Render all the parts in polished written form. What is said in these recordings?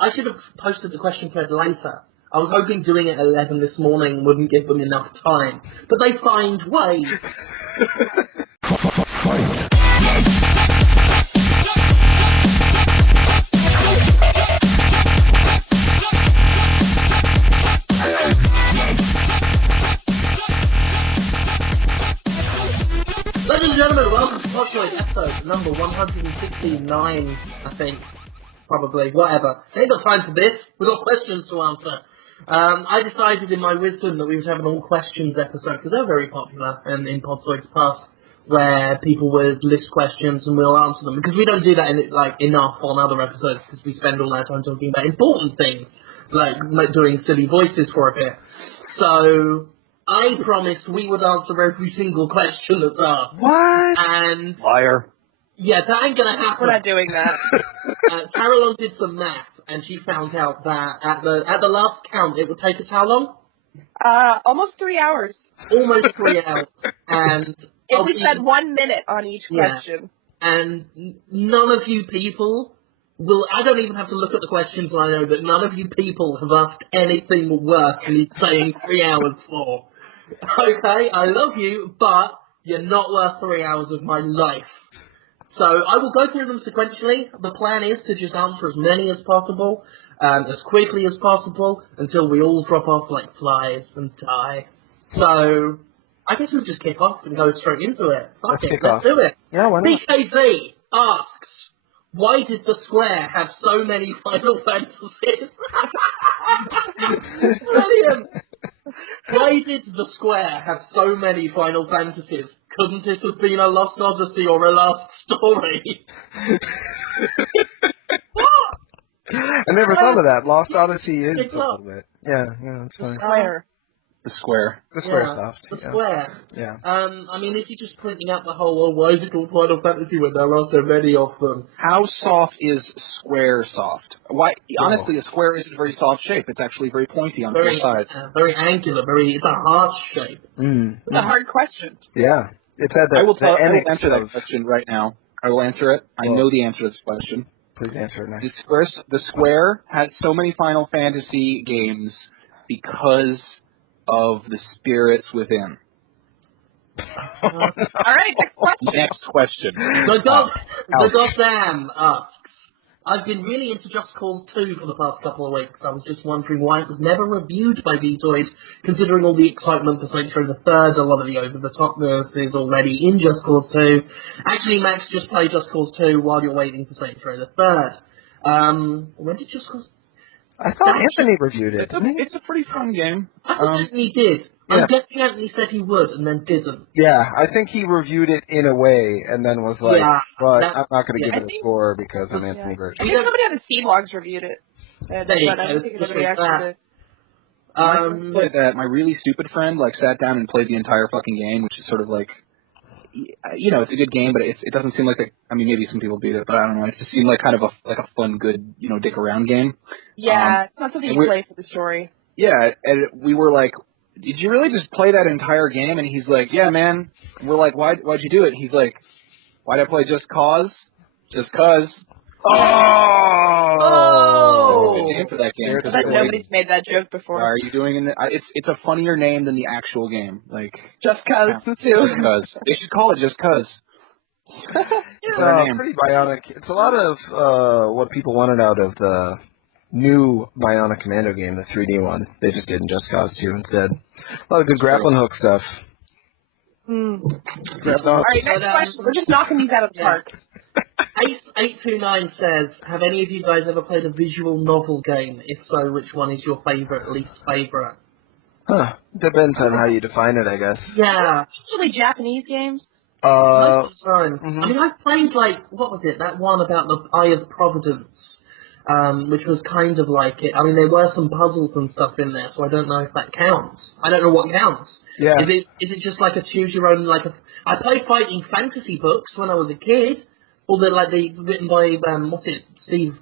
I should have posted the question thread later. I was hoping doing it at 11 this morning wouldn't give them enough time. But they find ways. Ladies and gentlemen, welcome to Podtoid episode number 169, I think. Probably, whatever. Ain't got time for this. We've got questions to answer. I decided in my wisdom that we would have an all questions episode, because they're very popular in Podtoid's past, where people would list questions and we'll answer them. Because we don't do that enough on other episodes, because we spend all our time talking about important things, like doing silly voices for a bit. So I promised we would answer every single question that's asked. What? And liar. Yeah, that ain't gonna happen. We're not doing that. Caroline did some math, and she found out that at the last count, it would take us how long? Almost 3 hours. Almost 3 hours. And if we spent 1 minute on each question. And none of you people will. I don't even have to look at the questions, and I know that none of you people have asked anything worse than saying 3 hours for. Okay, I love you, but you're not worth 3 hours of my life. So I will go through them sequentially. The plan is to just answer as many as possible, as quickly as possible, until we all drop off like flies and die. So I guess we'll just kick off and go straight into it. Fuck it, let's do it. Yeah, why not? BKZ asks, why did the Square have so many Final Fantasies? Brilliant! Why did the Square have so many Final Fantasies? Couldn't it have been a Lost Odyssey or a Lost Story? What? I never thought of that. Lost Odyssey is It's a little bit. Yeah, that's funny. Square. The Square. The Square stuff. The Square. Yeah. I mean, is he just pointing out the whole, why is it called Final Fantasy when there are so many of them? How soft is Square soft? Why? Honestly, a square isn't a very soft shape. It's actually very pointy on both sides. Very angular, it's a harsh shape. It's a hard question. Yeah. It's at the, I will answer of... that question right now. I will answer it. I know the answer to this question. Please answer it now. The Square has so many Final Fantasy games because of the spirits within. All right, next question. Next question. The goddamn asks, I've been really into Just Cause 2 for the past couple of weeks. I was just wondering why it was never reviewed by Podtoid, considering all the excitement for Saints Row the Third, a lot of the over-the-topness is already in Just Cause 2. Actually, Max, just play Just Cause 2 while you're waiting for Saints Row the Third. When did Just Cause... I thought Anthony reviewed it. It's a pretty fun game. I thought Anthony did. Yeah. I'm guessing Anthony said he would and then didn't. Yeah, I think he reviewed it in a way and then was like, but I'm not going to give it a score because of Anthony version. I think somebody on the C-Logs reviewed it. But I don't think anybody actually did. Played that. My really stupid friend sat down and played the entire fucking game, which is sort of like, it's a good game, but it doesn't seem like maybe some people beat it, but I don't know. It just seemed like kind of a fun, good, dick around game. Yeah, it's not something you play for the story. Yeah, and we were like, did you really just play that entire game? And he's like, yeah, man. And we're like, why'd you do it? And he's like, why'd I play Just Cause? Just Cause. Oh! Good name for that game. I bet nobody's made that joke before. Why are you doing it? It's a funnier name than the actual game. Just Cause, Just Cause. They should call it Just Cause. It's pretty Bionic. It's a lot of what people wanted out of the new Bionic Commando game, the 3D one. They just did in Just Cause 2 instead. A lot of good grappling hook stuff. All right, next question. We're just knocking these out of the park. 829 says, have any of you guys ever played a visual novel game? If so, which one is your least favorite? Huh. Depends on how you define it, I guess. Yeah. Usually Japanese games. Most of the time. I mean, I've played, what was it? That one about the Eye of Providence. Which was kind of like it. I mean, there were some puzzles and stuff in there, so I don't know if that counts. I don't know what counts. Yeah. Is it just like a choose your own, I played fighting fantasy books when I was a kid, or written by, Steve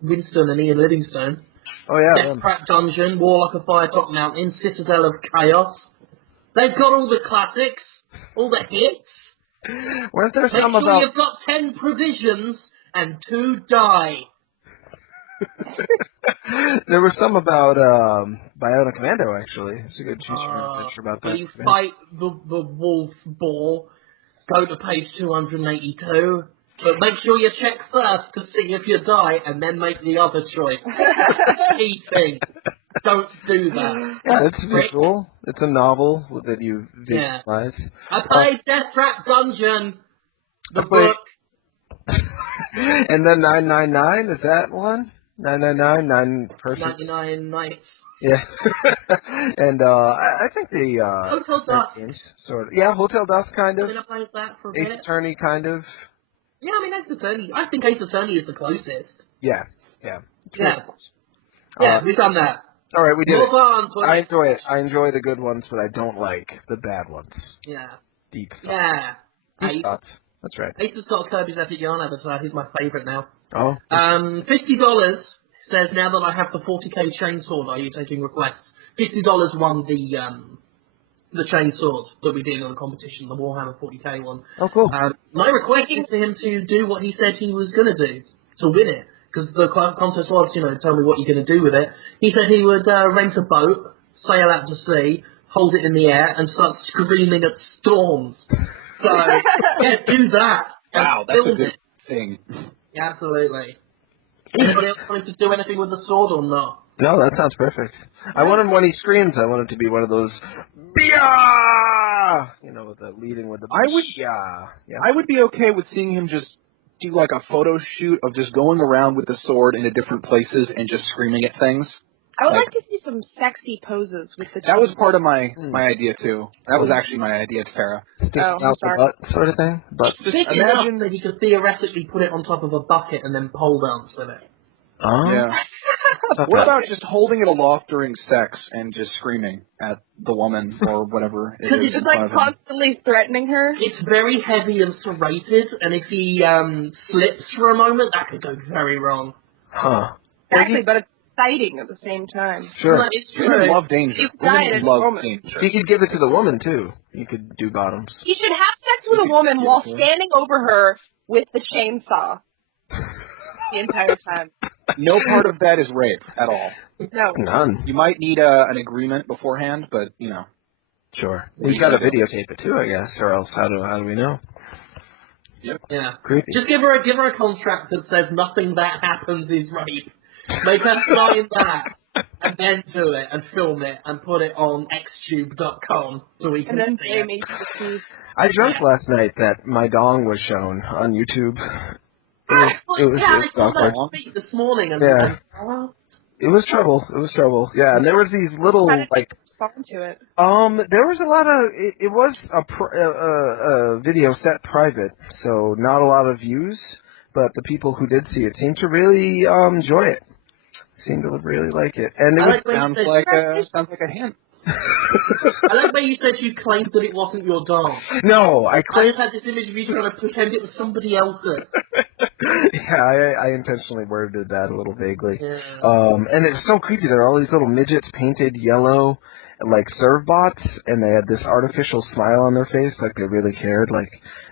Winston and Ian Livingstone. Oh, yeah. Death Trap Dungeon, Warlock of Firetop Mountain, Citadel of Chaos. They've got all the classics, all the hits. Weren't there some Make sure about... you've got 10 provisions and 2 die. There was some about Bionic Commando, actually. It's a good choose-your-own adventure about where that. you fight the wolf boar, go to page 282, but make sure you check first to see if you die, and then make the other choice. That's the key thing. Don't do that. Yeah, it's visual. It's a novel that you visualize. I played Death Trap Dungeon, the I book. And then 999, is that one? 999, 99 Nights. Yeah. And I think the Hotel Dusk. games sort of. Yeah, Hotel Dusk kind of. I mean, I played that for a Ace bit. Attorney kind of. Yeah, I mean, Ace Attorney. I think Ace Attorney is the closest. Yeah. Yeah, we've done that. All right, we did Move it. on to I enjoy it. I enjoy the good ones, but I don't like the bad ones. Yeah. Deep thoughts. Yeah. Deep thoughts. That's right. Ace has got a Kirby's Epic Yarn avatar. He's my favourite now. Oh. $50 says, now that I have the 40k chainsword, are you taking requests? $50 won the chainsword that we did in the competition, the Warhammer 40k one. Oh, cool. My request is for him to do what he said he was going to do, to win it. Because the contest was, tell me what you're going to do with it. He said he would rent a boat, sail out to sea, hold it in the air, and start screaming at storms. So, yeah, do that. Wow, that's a good thing. Yeah, absolutely. Anybody else want to do anything with the sword or not? No, that sounds perfect. I want him when he screams. I want it to be one of those, Bia! With the leading with the. I would be okay with seeing him just do like a photo shoot of just going around with the sword into different places and just screaming at things. I would like to see some sexy poses with the. That was part of my idea too. That was actually my idea, Farrah. Out the butt sort of thing. But just imagine that you could theoretically put it on top of a bucket and then pole dance with it. Oh. Yeah. What about just holding it aloft during sex and just screaming at the woman or whatever it is? Just like constantly threatening her. It's very heavy and serrated, and if he slips for a moment, that could go very wrong. Huh. Exactly, but it's exciting at the same time. Sure. Well, it's Women true. love danger. You die at a moment. He could give it to the woman, too. You could do bottoms. He should have sex with a woman while standing over her with the chainsaw the entire time. No part of that is rape at all. No. None. You might need an agreement beforehand, but, Sure. He's got to videotape it, too, I guess, or else how do we know? Yep. Yeah. Creepy. Just give her a contract that says nothing that happens is rape. Make her sign that, and then do it, and film it, and put it on xtube.com so we can And then see pay it. me to the teeth. I dreamt last night that my dong was shown on YouTube. It was I saw awkward. that tweet this morning, and Yeah. It was trouble. Yeah, and there was these little, How did like, you respond to it? there was a lot of, it was a video set private, so not a lot of views, but the people who did see it seemed to really enjoy it. Seemed to really like it. And it sounds like a hint. I like where you said you claimed that it wasn't your dog. No, I I claimed... just had this image of you trying to pretend it was somebody else's. Yeah, I intentionally worded that a little vaguely. Yeah. And it's so creepy. There are all these little midgets painted yellow, like serve bots, and they had this artificial smile on their face, like they really cared, like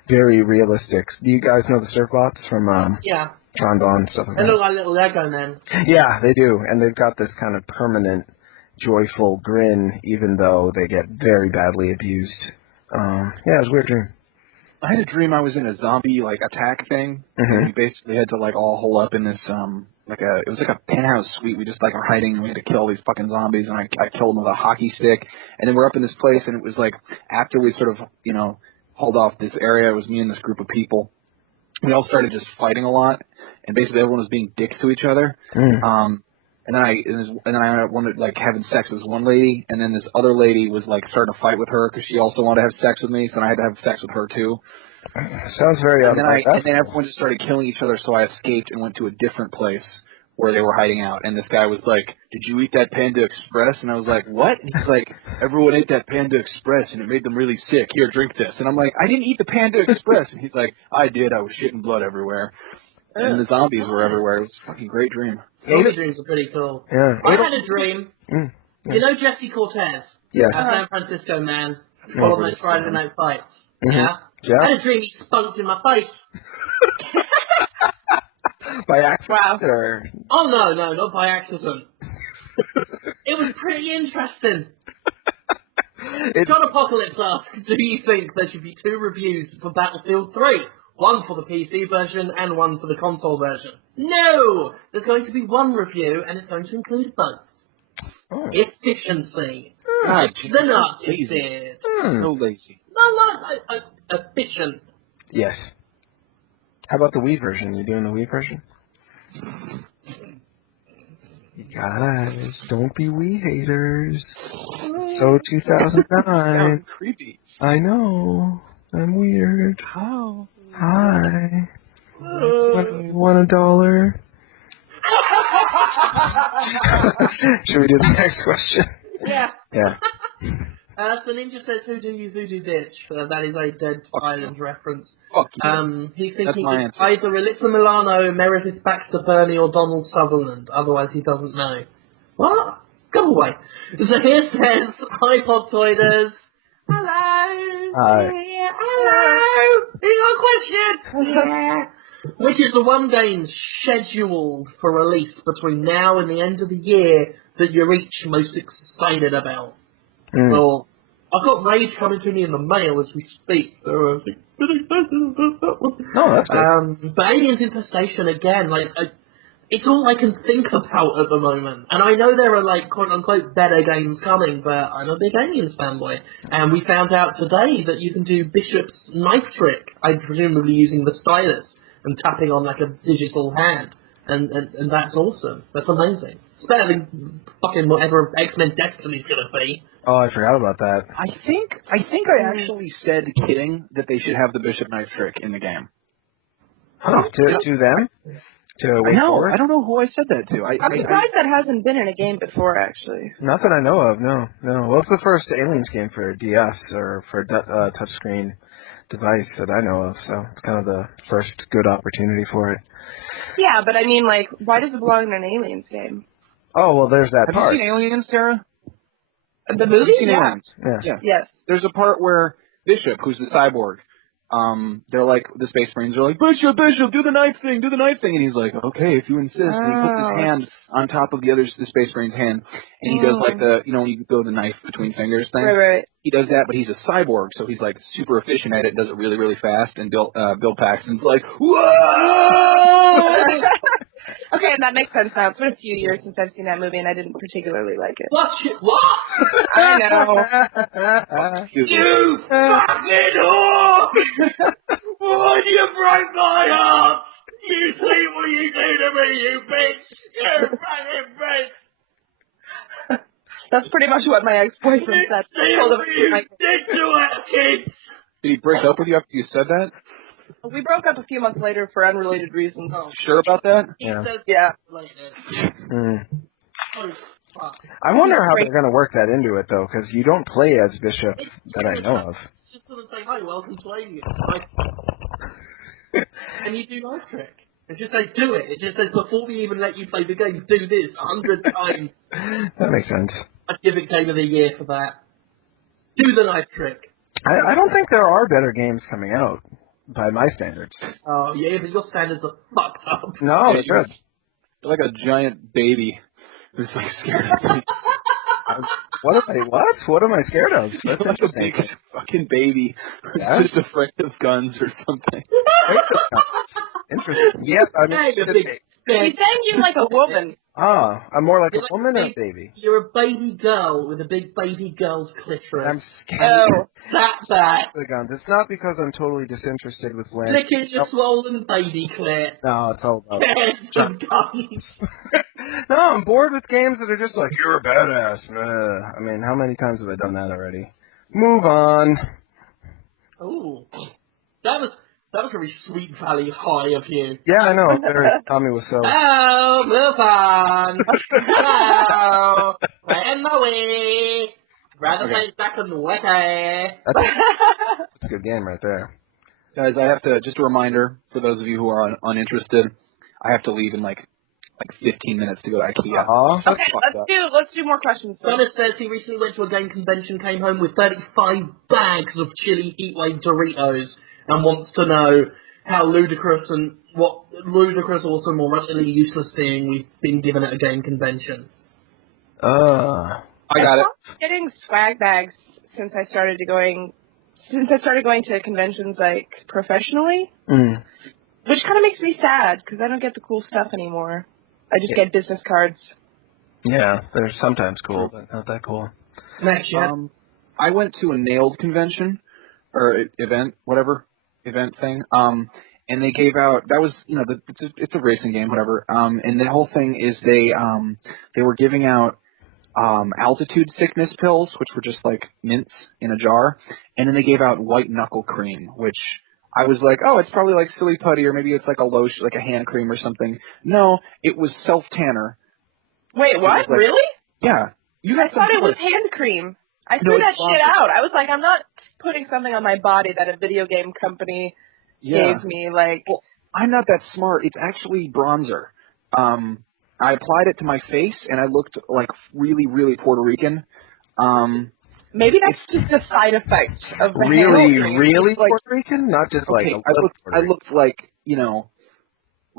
very realistic. Do you guys know the serve bots from Yeah. John Bond stuff like They that? look like little Lego men. Yeah, they do, and they've got this kind of permanent, joyful grin, even though they get very badly abused. Yeah, it was a weird dream. I had a dream I was in a zombie attack thing. And we basically had to all hole up in this it was like a penthouse suite. We just are hiding and we had to kill all these fucking zombies, and I killed them with a hockey stick. And then we're up in this place, and it was after we sort of hauled off this area, it was me and this group of people. We all started just fighting a lot, and basically everyone was being dicks to each other. And then I wanted having sex with this one lady, and then this other lady was starting to fight with her because she also wanted to have sex with me, so I had to have sex with her too. Sounds very and then everyone just started killing each other, so I escaped and went to a different place where they were hiding out. And this guy was like, "Did you eat that Panda Express?" And I was like, "What?" And he's like, "Everyone ate that Panda Express, and it made them really sick. Here, drink this." And I'm like, "I didn't eat the Panda Express." And he's like, "I did. I was shitting blood everywhere." And the zombies were everywhere. It was a fucking great dream. Zombie dreams are pretty cool. Yeah. I had a dream. You know Jesse Cortez? Yeah. A San Francisco man. One of my Friday night fights. Yeah? Yeah. I had a dream he spunked in my face. By accident Wow. or? Oh no, not by accident. It was pretty interesting. John Apocalypse asks, do you think there should be 2 reviews for Battlefield 3? One for the PC version and one for the console version. No! There's going to be 1 review and it's going to include both. Oh. Efficiency. God, The Nazis lazy. did. So lazy. No, efficient. Yes. How about the Wii version? You doing the Wii version? Guys, don't be Wii haters. So 2009. Sounds creepy. I know. I'm weird. How? Hi. Want $1? Should we do the next question? Yeah. Yeah. So Ninja says, who do you voodoo bitch? That is a Dead Island reference. Fuck you. He's That's thinking my it's answer. either Alyssa Milano, Meredith Baxter Burney, or Donald Sutherland. Otherwise, he doesn't know. What? Go away. So here says, hi, Podtoiders. Hello. Hi. Yeah, hello. You got a question? Yeah. Which is the one game scheduled for release between now and the end of the year that you're each most excited about? Mm. Well, I've got Rage coming to me in the mail as we speak. So, No, that's good. but Aliens Infestation again, it's all I can think about at the moment. And I know there are quote unquote better games coming, but I'm a big Aliens fanboy. And we found out today that you can do Bishop's knife trick, I'm presumably using the stylus and tapping on a digital hand. And that's awesome. That's amazing. It's better than fucking whatever X-Men Destiny's gonna be. Oh, I forgot about that. I think I actually said kidding that they should have the Bishop Knife trick in the game. Oh, to them? To Wake Forest? I don't know who I said that to. I'm surprised that hasn't been in a game before, actually. Not that I know of, no. Well, it's the first Aliens game for DS or for touchscreen device that I know of, so it's kind of the first good opportunity for it. Yeah, but I mean, why does it belong in an Aliens game? Oh, well, there's that Have part. you seen Aliens, Sarah? The movie? Have you seen Aliens? Yeah. Yes. There's a part where Bishop, who's the cyborg, they're the Space Marines are like, Bishop, do the knife thing, and he's like, okay, if you insist. And he puts his hand on top of the Space Marine's hand, and he does when you go the knife between fingers thing. Right. He does that, but he's a cyborg, so he's super efficient at it, does it really, really fast, and Bill Paxton's like, whoa! Okay, and that makes sense now. It's been a few years since I've seen that movie, and I didn't particularly like it. What? I know. You fucking whore! Why do you break my heart? You see what you do to me, you bitch! You fucking bitch! That's pretty much what my ex-boyfriend said. See what you did to our kids! Did he break up with you after you said that? We broke up a few months later for unrelated reasons. Sure about that? Yeah. Yeah. Oh, fuck. I wonder how they're going to work that into it, though, because you don't play as Bishop that I know of. It's just going to say, hi, welcome to Aliens. And you do knife trick. It just says, do it. It just says, before we even let you play the game, do this 100 times. That makes sense. I'd give it Game of the Year for that. Do the knife trick. I don't think there are better games coming out, by my standards. Oh, yeah, but your standards are fucked up. No, it's good. You're like a giant baby who's scared of me. What am I scared of? That's You're like a interesting. big fucking baby who's Yeah? just afraid of guns or something. Interesting. Yep, I'm Hey, you big He's saying you like a woman. Ah, I'm more like You're a woman or a baby? You're a baby girl with a big baby girl's clitoris. I'm scared Oh. That's that. of the guns. It's not because I'm totally disinterested with land. Look at your swollen baby clit. No, it's all about Some guns. No, I'm bored with games that are just like, you're a badass. I mean, how many times have I done that already? Move on. Ooh. That was a very Sweet Valley High of you. Yeah, I know. Tommy was so... Oh, move on. Oh, in the way. Rather Okay. play back on the wetty. That's a good game right there. Guys, I have to, just a reminder for those of you who are uninterested, I have to leave in like 15 minutes to go to IKEA. Aw. Okay, let's do more questions. Donna says he recently went to a game convention, came home with 35 bags of chili heatwave Doritos, and wants to know, how ludicrous and what ludicrous, also more utterly useless thing we've been given at a game convention. I got it. stopped getting swag bags since I started going to conventions like professionally, which kind of makes me sad because I don't get the cool stuff anymore. I just get business cards. Yeah, they're sometimes cool, but not that cool. Max, I went to a Nailed convention or event thing. And they gave out, that was, you know, it's a racing game, whatever. And the whole thing is they were giving out altitude sickness pills, which were just like mints in a jar. And then they gave out white knuckle cream, which I was like, oh, it's probably like silly putty, or maybe it's like a lotion, like a hand cream or something. No, it was self tanner. Wait, what? Like, really? Yeah. I thought it was hand cream. I threw that shit out. I was like, I'm not putting something on my body that a video game company gave me. Like, well, I'm not that smart. It's actually bronzer. I applied it to my face, and I looked like really, really Puerto Rican. Maybe that's just a side effect of the really like, Puerto Rican, not just like. I looked like, you know,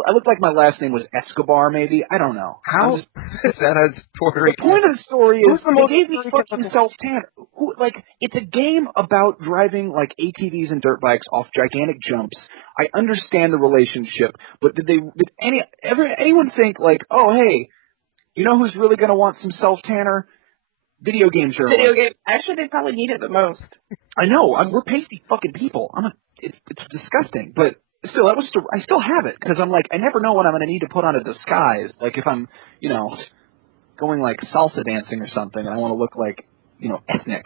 I looked like my last name was Escobar, maybe. I don't know. How is that as Puerto Rican? The point of the story is they gave me fucking self-tanner. Like, it's a game about driving, like, ATVs and dirt bikes off gigantic jumps. I understand the relationship, but did anyone think, like, oh, hey, you know who's really going to want some self-tanner? Video game journalists. Video game. Actually, they probably need it the most. I know. We're pasty fucking people. It's disgusting, but still, I still have it, because I'm like, I never know when I'm going to need to put on a disguise. Like, if I'm, you know, going, like, salsa dancing or something, and I want to look, like, you know, ethnic.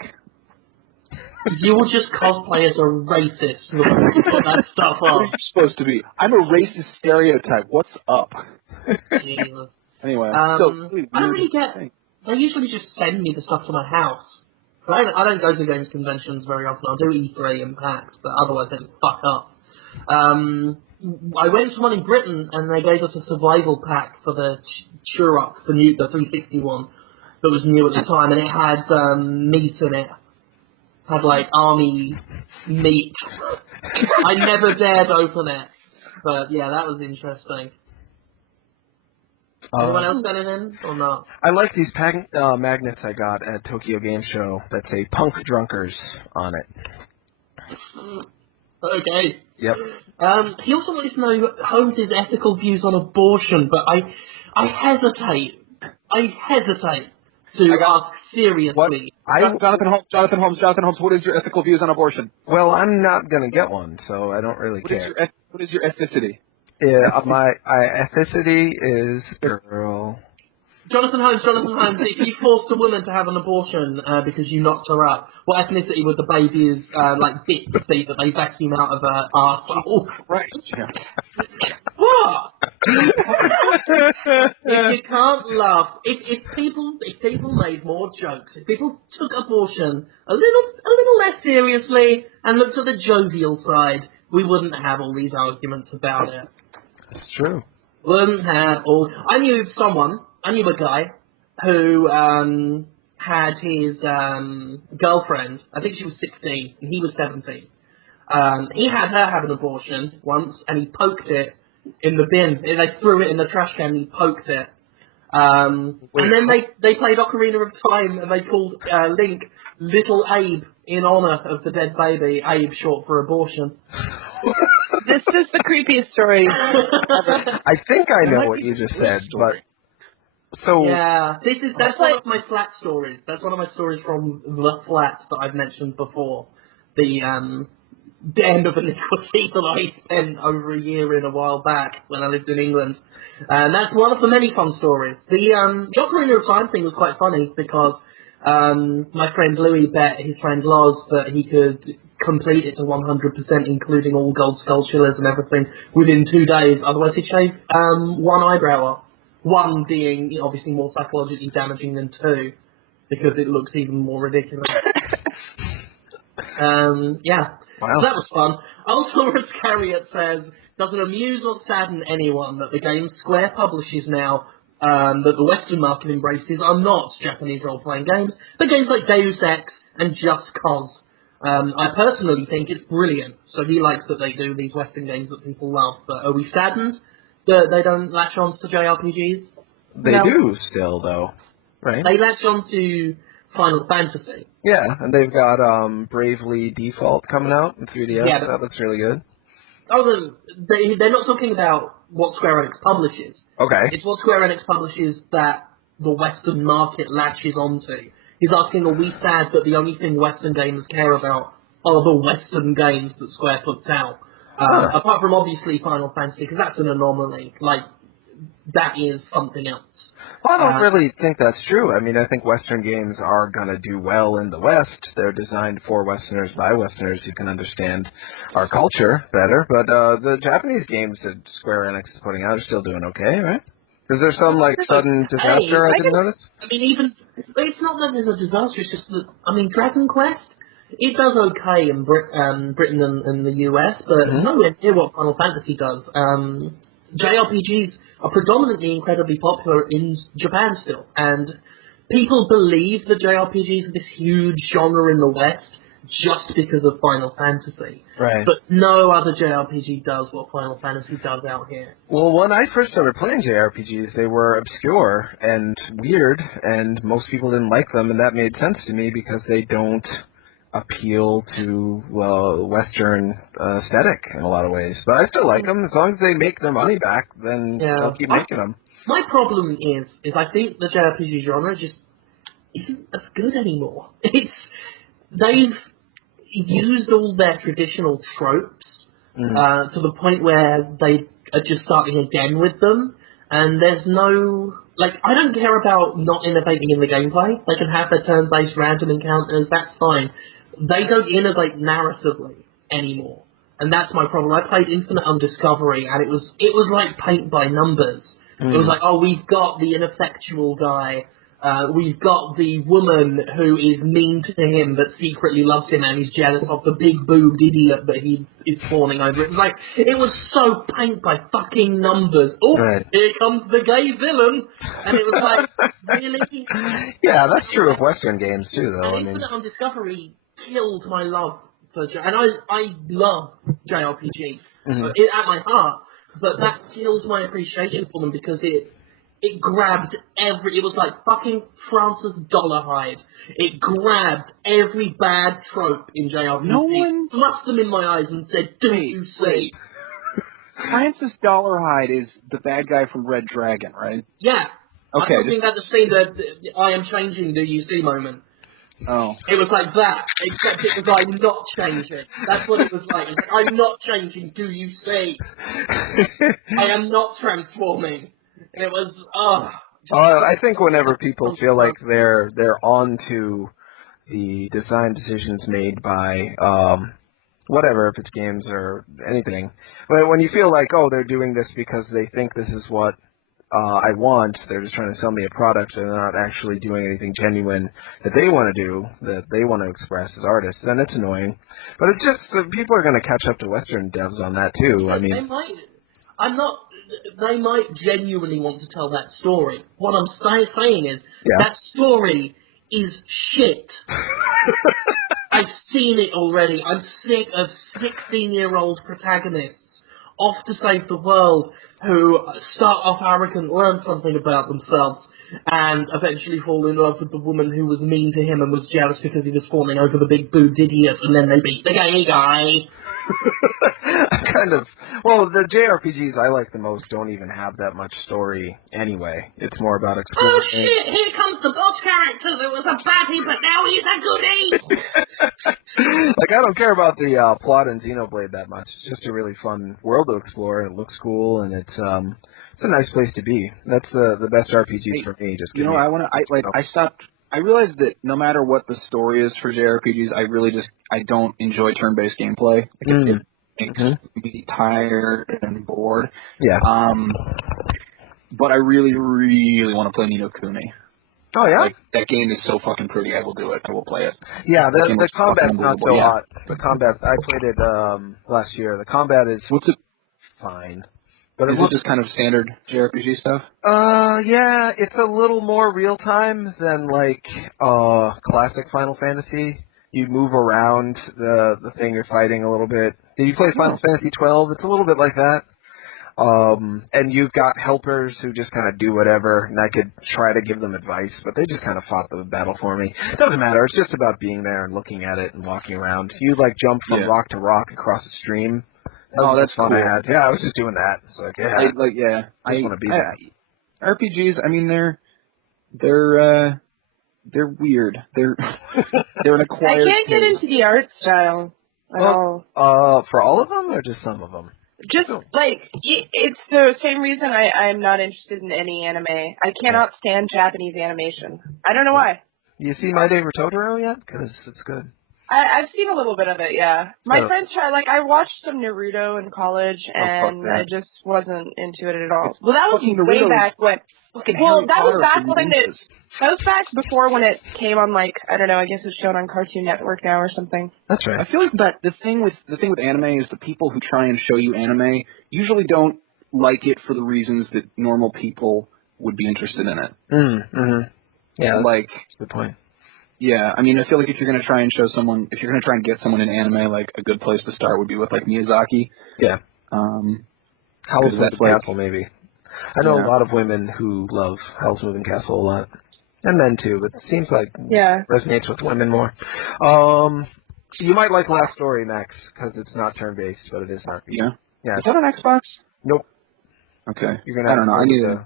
You will just cosplay as a racist when you put that stuff What are on. you supposed to be? I'm a racist stereotype. What's up? Jesus. Anyway, I don't really get... They usually just send me the stuff to my house. I don't go to games conventions very often. I'll do E3 and PAX, but otherwise they fuck up. I went to one in Britain, and they gave us a survival pack for the Turok, the 360 one, that was new at the time, and it had meat in it. Had, like, army meat. I never dared open it, but yeah, that was interesting. Anyone else got it in, or not? I like these magnets I got at Tokyo Game Show that say Punk Drunkers on it. Okay. Yep. He also wanted to know Holmes' ethical views on abortion, but I hesitate to ask seriously. Jonathan Holmes, what is your ethical views on abortion? Well, I'm not going to get one, so I don't really care. What is your ethnicity? Yeah, my ethnicity is girl. Jonathan Holmes, if you forced a woman to have an abortion because you knocked her up, what ethnicity would the baby's like bits be that they vacuum out of her arsehole? Right. Yeah. What? If you can't laugh, if people made more jokes, if people took abortion a little less seriously and looked at the jovial side, we wouldn't have all these arguments about it. It's true. Wouldn't have all. I knew a guy who had his girlfriend. I think she was 16 and he was 17. He had her have an abortion once, and he poked it in the bin. They threw it in the trash can, and he poked it. And then they played Ocarina of Time, and they called Link Little Abe in honor of the dead baby. Abe, short for abortion. This is the creepiest story. I think I know what you just said, but so yeah, that's one of my flat stories. That's one of my stories from the flat that I've mentioned before. The end of iniquity that I spent over a year in a while back when I lived in England. And that's one of the many fun stories. The Ocarina of Time thing was quite funny because my friend Louis bet his friend Loz that he could complete it to 100%, including all gold sculptures and everything, within 2 days. Otherwise he'd shave one eyebrow off. One being obviously more psychologically damaging than two, because it looks even more ridiculous. Yeah. Wow. So that was fun. Ultramarine Carriot says, does it amuse or sadden anyone that the games Square publishes now, that the Western market embraces, are not Japanese role-playing games, but games like Deus Ex and Just Cause? I personally think it's brilliant. So he likes that they do these Western games that people love. But are we saddened that they don't latch on to JRPGs? They do still, though, right? They latch on to Final Fantasy. Yeah, and they've got Bravely Default coming out in 3DS. Yeah, that looks really good. Oh, they're not talking about what Square Enix publishes. Okay. It's what Square Enix publishes that the Western market latches onto. He's asking, are we sad that the only thing Western gamers care about are the Western games that Square puts out? Apart from, obviously, Final Fantasy, because that's an anomaly. Like, that is something else. Well, I don't really think that's true. I mean, I think Western games are going to do well in the West. They're designed for Westerners by Westerners who can understand our culture better. But the Japanese games that Square Enix is putting out are still doing okay, right? Is there some, like, sudden disaster I didn't notice? I mean, it's not that there's a disaster, it's just that, I mean, Dragon Quest, it does okay in Britain and the US, but nowhere near what Final Fantasy does. JRPGs are predominantly incredibly popular in Japan still, and people believe that JRPGs are this huge genre in the West just because of Final Fantasy. Right. But no other JRPG does what Final Fantasy does out here. Well, when I first started playing JRPGs, they were obscure and weird, and most people didn't like them, and that made sense to me because they don't appeal to, well, Western aesthetic in a lot of ways. But I still like them. As long as they make their money back, then they'll keep making them. My problem is I think the JRPG genre just isn't as good anymore. They've used all their traditional tropes to the point where they are just starting again with them, and there's no... Like, I don't care about not innovating in the gameplay. They can have their turn-based random encounters, that's fine. They don't innovate narratively anymore, and that's my problem. I played Infinite Undiscovery, and it was like paint by numbers. It was like, oh, we've got the ineffectual guy, we've got the woman who is mean to him but secretly loves him and is jealous of the big-boobed idiot that he is fawning over. It was like, it was so paint by fucking numbers. Oh, here comes the gay villain! And it was like, really? Yeah, that's true of Western games too, though. And Infinite Undiscovery killed my love for and I love JRPGs at my heart, but that kills my appreciation for them because it grabbed it was like fucking Francis Dollarhide. It grabbed every bad trope in JRPG, thrust them in my eyes and said, do you see? Francis Dollarhide is the bad guy from Red Dragon, right? Yeah. Okay. I'm talking about the scene, the I am changing, do you see moment. Oh. It was like that, except it was I'm not changing. That's what it was like. It's like, I'm not changing, do you see? I am not transforming. It was, I think whenever people feel like they're on to the design decisions made by, whatever, if it's games or anything, but when you feel like, oh, they're doing this because they think this is what I want, they're just trying to sell me a product and they're not actually doing anything genuine that they want to do, that they want to express as artists, then it's annoying. But it's just, people are going to catch up to Western devs on that too. I mean, they might genuinely want to tell that story. What I'm saying is, yeah. That story is shit. I've seen it already. I'm sick of 16-year-old protagonists off to save the world who start off arrogant, learn something about themselves, and eventually fall in love with the woman who was mean to him and was jealous because he was fawning over the big boobed idiot, and then they beat the gay guy. Well, the JRPGs I like the most don't even have that much story anyway. It's more about exploring. Oh shit, here comes the boss character that was a baddie, but now he's a goodie! Like, I don't care about the plot in Xenoblade that much. It's just a really fun world to explore, and it looks cool, and it's a nice place to be. That's the best RPG for me. Just I realized that no matter what the story is for JRPGs, I don't enjoy turn-based gameplay. It makes me tired and bored. Yeah. But I really, really want to play Ni no Kuni. Oh, yeah? Like, that game is so fucking pretty, I will do it. I will play it. Yeah, the combat's not so hot. The combat, I played it last year. The combat is fine. But is it just kind of standard JRPG stuff? Yeah, it's a little more real-time than, like, classic Final Fantasy. You move around the thing you're fighting a little bit. Did you play Final Fantasy 12? It's a little bit like that. And you've got helpers who just kind of do whatever, and I could try to give them advice, but they just kind of fought the battle for me. It doesn't matter. It's just about being there and looking at it and walking around. You like jump from rock to rock across a stream. Oh, that's fun. cool. I had. Yeah, I was just doing that. It's like, I just want to be that. RPGs. I mean, they're weird. They're an acquired. I can't get into the art style at all. For all of them or just some of them? Just like it's the same reason I'm not interested in any anime. I cannot stand Japanese animation. I don't know why. You see My Neighbor Totoro yet? Because it's good. I've seen a little bit of it, yeah. My friends try, like, I watched some Naruto in college, and I just wasn't into it at all. Well, that was way back when. That was back before when it came on, like, I don't know, I guess it's shown on Cartoon Network now or something. That's right. I feel like the thing with anime is the people who try and show you anime usually don't like it for the reasons that normal people would be interested in it. Yeah, like, that's a good point. Yeah, I mean, I feel like if you're going to try and get someone in anime, like, a good place to start would be with, like, Miyazaki. Yeah. Howl's Moving Castle, maybe. I know a lot of women who love Howl's Moving Castle a lot. And men, too, but it seems like it resonates with women more. You might like Last Story, Max, because it's not turn-based, but it is RPG. Yeah. Is that on Xbox? Nope. Okay. You're gonna I don't know. I need to...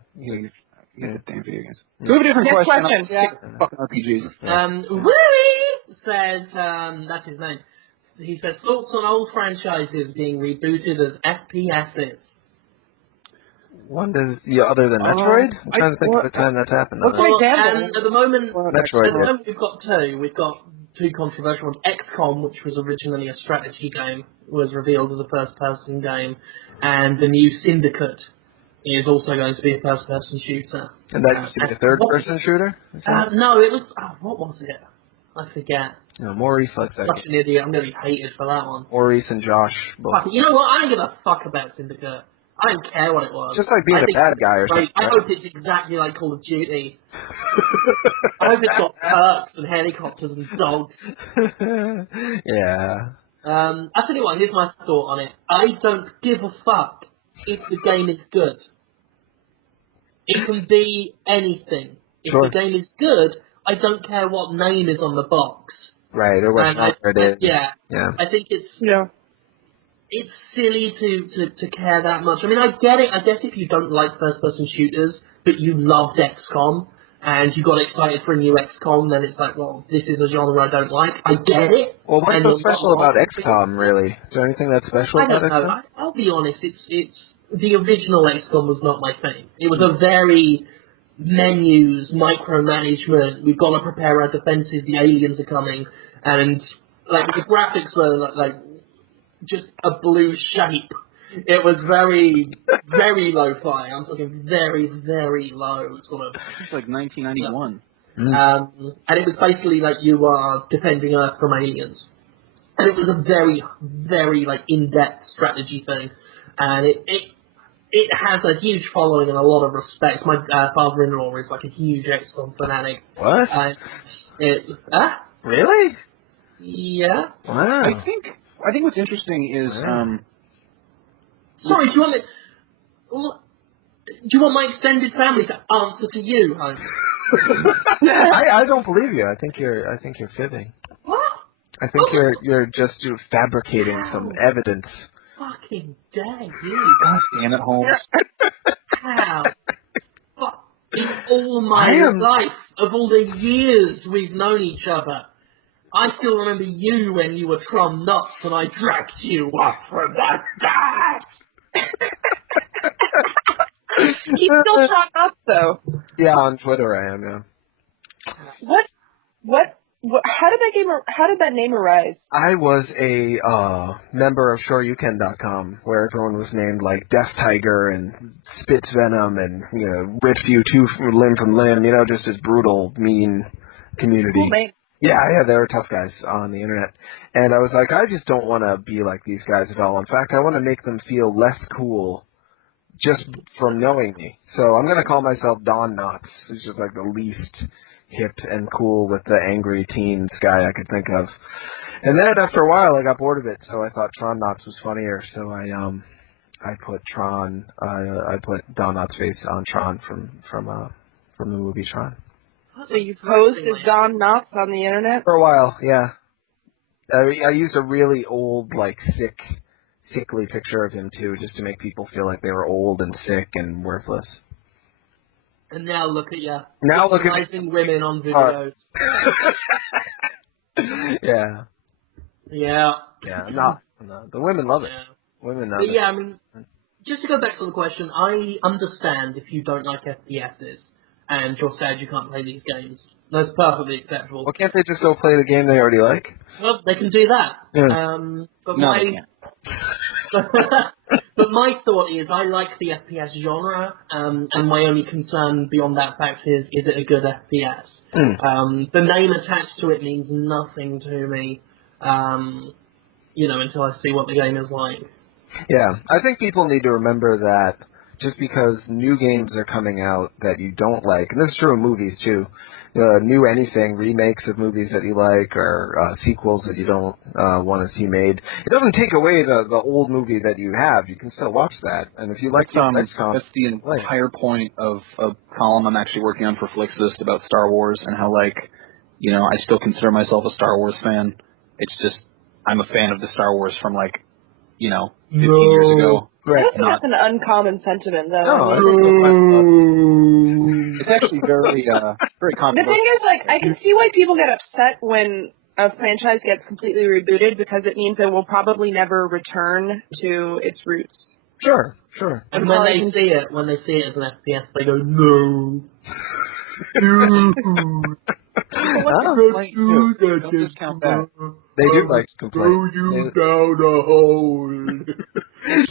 You got damn video games. We have a different question. Fucking RPGs. Willie says, that's his name. He says, thoughts on old franchises being rebooted as FPSs. One does, other than Metroid? I'm trying to think of the time that's happened. And at the moment, Metroid, we've got two. We've got two controversial ones. XCOM, which was originally a strategy game, was revealed as a first-person game, and the new Syndicate is also going to be a first-person shooter. And that used to be a third-person shooter? No, it was... what was it? I forget. Maurice likes that. Such an idiot. I'm going to be hated for that one. Maurice and Josh both. You know what? I don't give a fuck about Syndicate. I don't care what it was. Just like being a bad guy or something. I hope it's exactly like Call of Duty. I hope it's got perks and helicopters and dogs. Yeah. I'll tell you what, here's my thought on it. I don't give a fuck if the game is good. It can be anything. If the game is good, I don't care what name is on the box. Right, or what genre it is. Yeah. I think it's... It's silly to care that much. I mean, I get it. I guess if you don't like first-person shooters, but you loved XCOM, and you got excited for a new XCOM, then it's like, well, this is a genre I don't like. I get it. Well, what's so special about XCOM, really? Is there anything that's special about XCOM? I don't know. I'll be honest. It's the original XCOM was not my thing. It was a very menus, micromanagement. We've got to prepare our defenses. The aliens are coming, and like the graphics were like just a blue shape. It was very, very lo-fi. I'm talking very, very low, sort of. It's like 1991. And it was basically like you are defending Earth from aliens. And it was a very, very like in-depth strategy thing. And it has a huge following and a lot of respect. My father-in-law is like a huge XCOM fanatic. What? Really? Yeah. Wow. I think what's interesting is sorry, do you want my extended family to answer to you, Holmes? I don't believe you. I think you're fibbing. What? I think you're just fabricating some evidence. Fucking dare you! God damn it, Holmes! How? In all my life, of all the years we've known each other, I still remember you when you were Tron nuts and I dragged you up from that dad! He's still Tron nuts, though. Yeah, on Twitter I am, yeah. What? How did that name arise? I was a member of SureYouCan.com, where everyone was named like Death Tiger and Spits Venom and rips you limb from limb. Just this brutal, mean community. Cool name. Yeah, they were tough guys on the internet. And I was like, I just don't want to be like these guys at all. In fact, I want to make them feel less cool just from knowing me. So I'm going to call myself Don Knotts, who's just like the least hip and cool with the angry teens guy I could think of. And then after a while, I got bored of it, so I thought Tron Knotts was funnier. So I put Tron, I put Don Knotts' face on Tron from the movie Tron. So you posed as Don Knotts on the internet? For a while, yeah. I used a really old, like sickly picture of him too, just to make people feel like they were old and sick and worthless. And now look at you. Now look at women on videos. Yeah. Yeah. Yeah. No. The women love it. Yeah. Women love but it. yeah, I mean, just to go back to the question, I understand if you don't like FPSs and you're sad you can't play these games. That's perfectly acceptable. Well, can't they just go play the game they already like? Well, they can do that. Yeah. But No, they can't. but my thought is, I like the FPS genre, and my only concern beyond that fact is it a good FPS? The name attached to it means nothing to me, until I see what the game is like. Yeah, I think people need to remember that just because new games are coming out that you don't like, and this is true in movies too, new anything, remakes of movies that you like, or sequels that you don't want to see made, it doesn't take away the old movie that you have. You can still watch that, and if you like that's the entire point of a column I'm actually working on for Flixist about Star Wars and how, like, I still consider myself a Star Wars fan. It's just I'm a fan of the Star Wars from 15 years ago. Right. That's an uncommon sentiment, though. It's actually very controversial. The thing is, I can see why people get upset when a franchise gets completely rebooted, because it means it will probably never return to its roots. Sure. And when they see it as an FPS, they go, no. Don't discount that. They do like to complain. Throw you down a hole.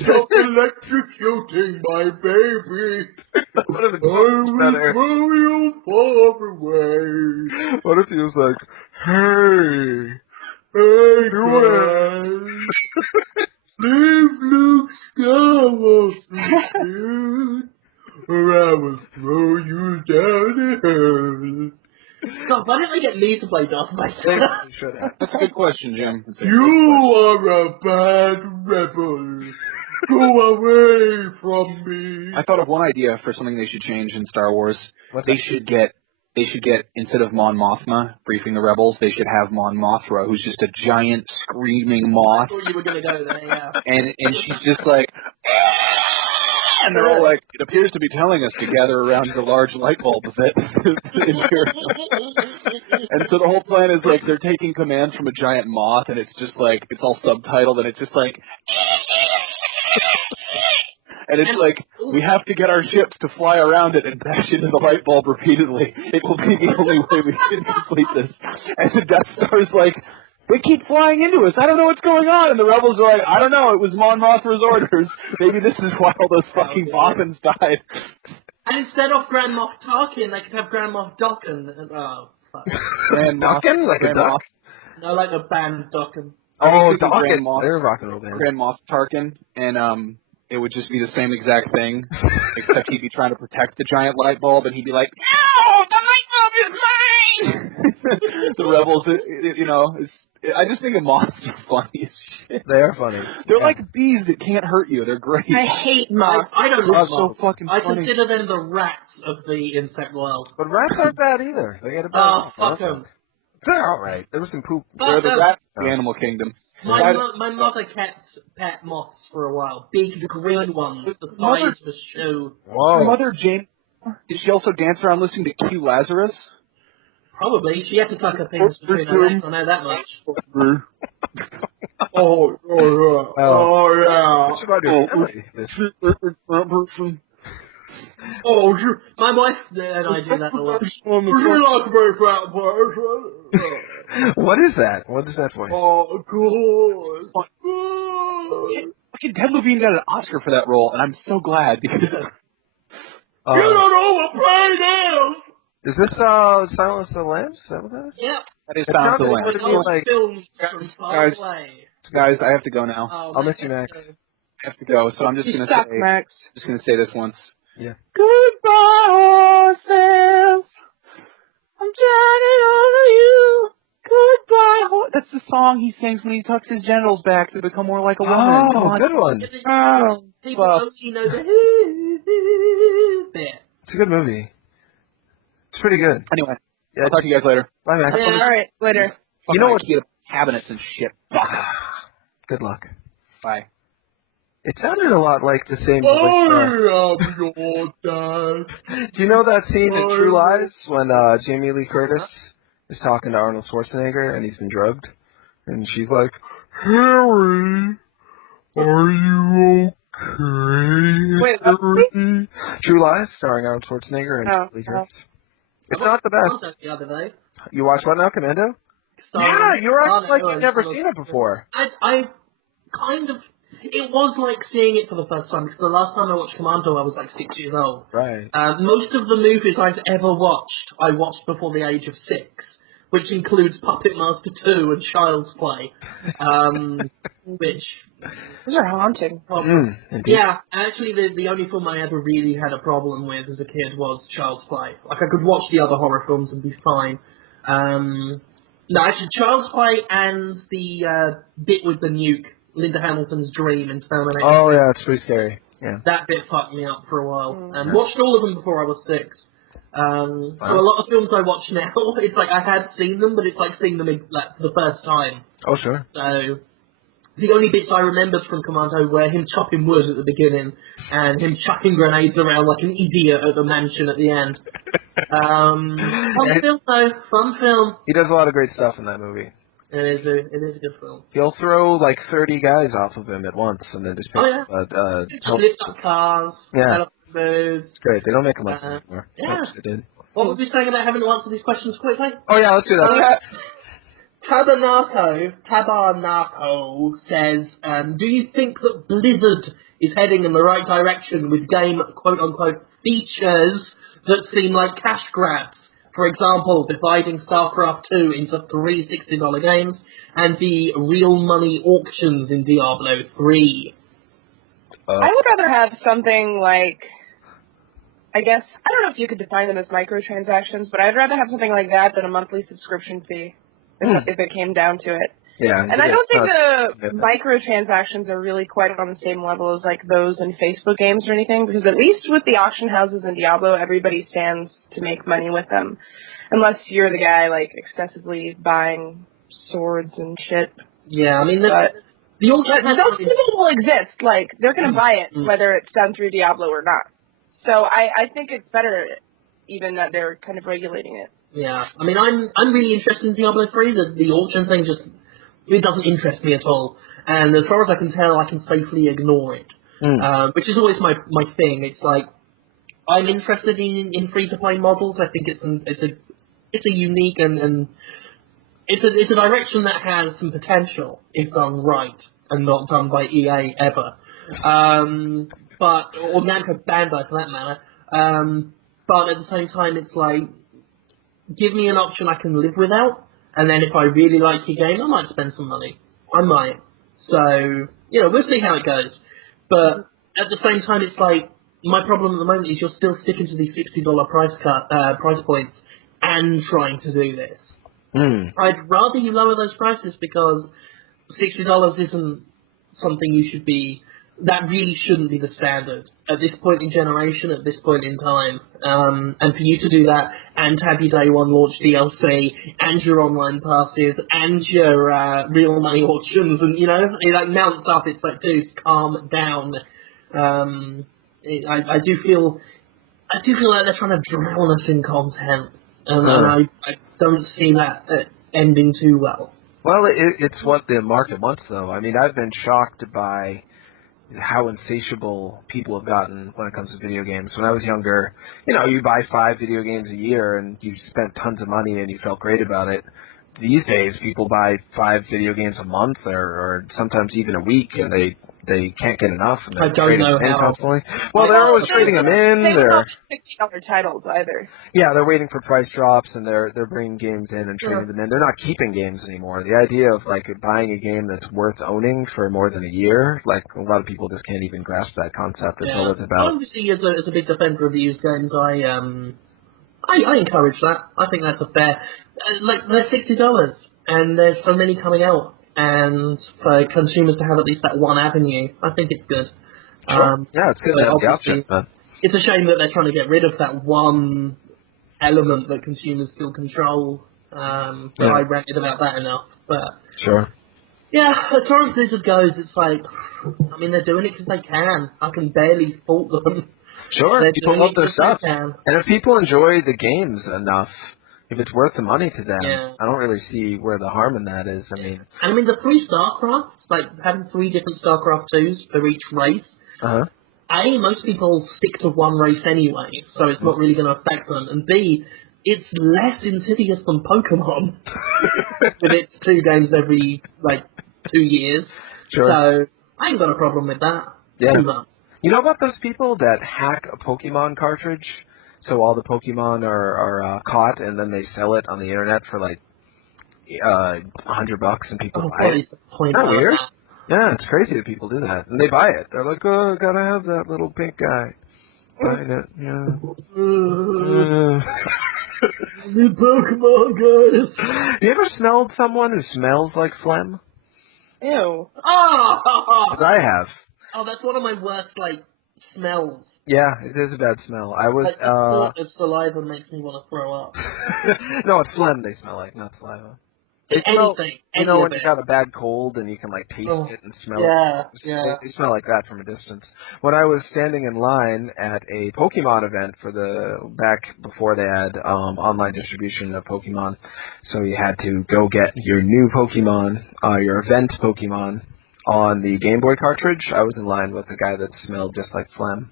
Stop electrocuting my baby. I will throw you far away. What if he was like, hey, friend, leave Luke Skywalker, dude, or I will throw you down the hole. God, why didn't they get me to play Darth Vader? That's a good question, Jim. You are a bad rebel. Go away from me. I thought of one idea for something they should change in Star Wars. They should get instead of Mon Mothma briefing the rebels, they should have Mon Mothra, who's just a giant screaming moth. I thought you were gonna go there, yeah. And she's just like, and they're all like, it appears to be telling us to gather around the large light bulb that in here. And so the whole plan is like they're taking commands from a giant moth, and it's just like it's all subtitled, and it's just like. And it's like, we have to get our ships to fly around it and bash into the light bulb repeatedly. It will be the only way we can complete this. And the Death Star's like, they keep flying into us. I don't know what's going on. And the rebels are like, I don't know. It was Mon Mothra's orders. Maybe this is why all those fucking Bothans died. And instead of Grand Moff Tarkin, they could have Grand Moff Dokkan. Oh, fuck. Grand Dokkan? Like a duck? No, like a band Dokkan. Oh, Dokkan. They're rocking over there. Grand Moff Tarkin. And, it would just be the same exact thing, except he'd be trying to protect the giant light bulb, and he'd be like, no, the light bulb is mine! The rebels, I just think the moths are funny as shit. They are funny. They're like bees that can't hurt you. They're great. I hate moths. I don't love so moths. fucking I funny. consider them the rats of the insect world. But rats aren't bad either. They get a bad Oh, fuck them. They're alright. There was some poop. They're the rats of the animal kingdom. My mother kept pet moths for a while. Big green ones, the size of a shoe. Whoa. Your mother, Jane, did she also dance around listening to Q Lazarus? Probably. She had to tuck her penis between her legs, I know that much. Oh, my wife and I do that a lot. What is that? What is that for? Oh, God. Fucking Ted Levine got an Oscar for that role, and I'm so glad because You don't overplay them! Is this Silence of the Lambs? Is that what that is? Yep. that is Silence of the Lambs. Films from far away. Guys, I have to go now. I'll miss you, Max. have to go, so I'm just gonna say, Max. just gonna say this once. Yeah. Goodbye, horses. I'm turning on you. Goodbye. That's the song he sings when he tucks his genitals back to become more like a woman. Oh, good one. Oh, People well. only know the bit. It's a good movie. It's pretty good. Anyway, Yeah. I'll talk to you guys later. Bye, Max. Yeah. All right, later. You know what? Get cabinets and shit. Good luck. Bye. It sounded a lot like the same voice. am your dad. Do you know that scene in True Lies when Jamie Lee Curtis is talking to Arnold Schwarzenegger and he's been drugged? And she's like, Harry, are you okay? Wait, Harry? True Lies, starring Arnold Schwarzenegger and Jamie Lee Curtis. It's not the best. The other day. You watch what now, Commando? Yeah, you're acting like you've never seen it before. I kind of. It was like seeing it for the first time, because the last time I watched Commando I was like 6 years old. Right. Most of the movies I've ever watched, I watched before the age of 6, which includes Puppet Master 2 and Child's Play, which... Those are haunting. Yeah, actually the only film I ever really had a problem with as a kid was Child's Play. Like, I could watch the other horror films and be fine. No, actually, Child's Play and the bit with the nuke, Linda Hamilton's dream in Terminator. Oh, yeah, it's pretty scary. Yeah. That bit fucked me up for a while. And watched all of them before I was 6. So a lot of films I watch now, it's like I had seen them, but it's like seeing them like for the first time. Oh, sure. So the only bits I remembered from Commando were him chopping wood at the beginning and him chucking grenades around like an idiot at the mansion at the end. Fun film though, fun film. He does a lot of great stuff in that movie. It is a good film. He'll throw like 30 guys off of him at once and then just pick help. Lift up cars, Yeah. moves. It's great. They don't make them like that anymore. Yeah. They did. What were we saying about having to answer these questions quickly? Oh, yeah, let's do that. Tabernaco says, do you think that Blizzard is heading in the right direction with game quote-unquote features that seem like cash grabs? For example, dividing StarCraft 2 into 3 $60 games and the real money auctions in Diablo 3. I would rather have something like, I guess, I don't know if you could define them as microtransactions, but I'd rather have something like that than a monthly subscription fee, if it came down to it. Yeah. And I don't think the microtransactions are really quite on the same level as like those in Facebook games or anything, because at least with the auction houses in Diablo, everybody stands to make money with them. Unless you're the guy like excessively buying swords and shit. Yeah, I mean, those people will exist. Like, they're going to buy it, whether it's done through Diablo or not. So I think it's better even that they're kind of regulating it. Yeah, I mean, I'm really interested in Diablo 3. The auction thing it doesn't interest me at all. And as far as I can tell, I can safely ignore it. Which is always my thing. It's like, I'm interested in free-to-play models. I think it's a unique and it's a direction that has some potential if done right and not done by EA ever. Or Namco Bandai for that matter. But at the same time, it's like, give me an option I can live without, and then if I really like your game, I might spend some money. I might. So, we'll see how it goes. But at the same time, it's like, my problem at the moment is you're still sticking to these $60 price points and trying to do this. I'd rather you lower those prices because $60 isn't something you should be... That really shouldn't be the standard at this point in generation, at this point in time. And for you to do that and have your day one launch DLC and your online passes and your real money auctions and, it like mounts up. It's like, dude, calm down. I do feel like they're trying to drown us in content. And I don't see that ending too well. Well, it's what the market wants, though. I mean, I've been shocked by how insatiable people have gotten when it comes to video games. When I was younger, you buy 5 video games a year and you spent tons of money and you felt great about it. These days, people buy 5 video games a month or sometimes even a week, and they can't get enough. And I don't know how. Constantly. Well, they're always trading them in. They're not $60 titles either. Yeah, they're waiting for price drops, and they're bringing games in and trading them in. They're not keeping games anymore. The idea of like buying a game that's worth owning for more than a year, like a lot of people just can't even grasp that concept. That's all it's about. Obviously, as a big defender of used games, I encourage that. I think that's a fair. Like they're $60, and there's so many coming out, and for consumers to have at least that one avenue, I think it's good. Sure. Yeah, it's good to have the option. It's a shame that they're trying to get rid of that one element that consumers still control. I ranted about that enough, but sure. Yeah, as far as Blizzard goes, it's like, I mean, they're doing it because they can. I can barely fault them. Sure, people love their stuff. And if people enjoy the games enough, if it's worth the money to them, I don't really see where the harm in that is. I mean, the 3 StarCrafts, like having 3 different StarCraft 2s for each race, most people stick to one race anyway, so it's not really going to affect them. And B, it's less insidious than Pokemon. With its 2 games every, 2 years. Sure. So, I ain't got a problem with that. Yeah. You know about those people that hack a Pokemon cartridge? So all the Pokemon are caught, and then they sell it on the internet for $100, and people buy it. Isn't that weird? Yeah, it's crazy that people do that, and they buy it. They're like, "Oh, gotta have that little pink guy." Buying it, yeah. The Pokemon guys. Have you ever smelled someone who smells like phlegm? Ew. Oh! I have. Oh, that's one of my worst, smells. Yeah, it is a bad smell. I was, the thought of saliva makes me want to throw up. No, it's phlegm they smell like, not saliva. Anything. You know when you got a bad cold and you can, taste it and smell it? Yeah. They smell like that from a distance. When I was standing in line at a Pokemon event back before they had online distribution of Pokemon, so you had to go get your new Pokemon, your event Pokemon, on the Game Boy cartridge. I was in line with a guy that smelled just like phlegm,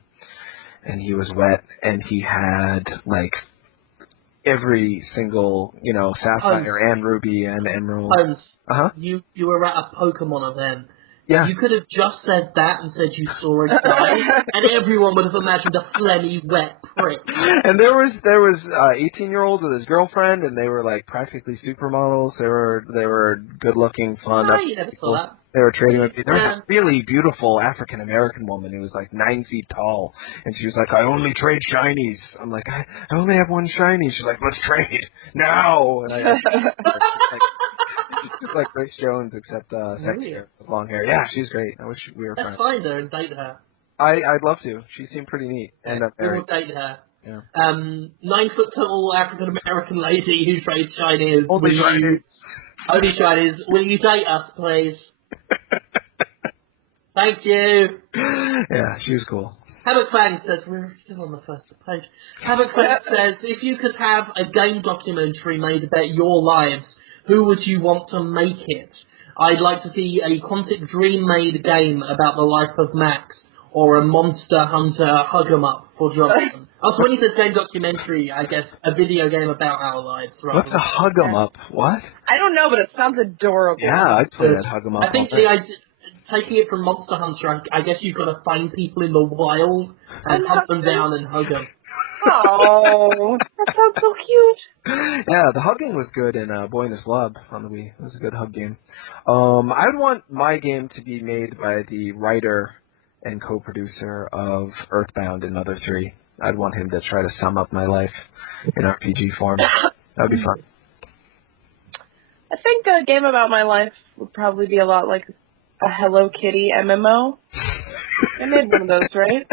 and he was wet, and he had, every single, sapphire and ruby and emerald. Holmes, you were at a Pokemon event. Yeah. You could have just said that and said you saw a guy, and everyone would have imagined a phlegmy, wet prick. And there was 18-year-olds with his girlfriend, and they were practically supermodels. They were good-looking, fun. You never saw that. They were trading with people. There was a really beautiful African-American woman who was 9 feet tall, and she was like, "I only trade shinies." I'm like, I only have one shiny. She's like, "Let's trade now." And she's like Grace Jones, except sexier with long hair. Yeah, she's great. I wish we were friends. Let's find her and date her. I'd love to. She seemed pretty neat. And we will date her. Yeah. 9 foot tall African American lady who trades shinies. Only shinies. Will you date us, please? Thank you. Yeah, she was cool. Havoc Fang says, we're still on the first page. Havoc Fang says, if you could have a game documentary made about your lives, who would you want to make it? I'd like to see a Quantic Dream-made game about the life of Max, or a Monster Hunter hug 'em up for Jonathan. Also, when he says game documentary, I guess a video game about our lives. What's a hug 'em up? What? I don't know, but it sounds adorable. Yeah, I'd play that hug 'em up. I think taking it from Monster Hunter, I guess you've got to find people in the wild and hunt them down and hug them. Oh, that sounds so cute. Yeah, the hugging was good in Boy in the Slub on the Wii. It was a good hug game. I'd want my game to be made by the writer and co-producer of Earthbound and Mother 3. I'd want him to try to sum up my life in RPG form. That'd be fun. I think a game about my life would probably be a lot like a Hello Kitty MMO. I made one of those, right?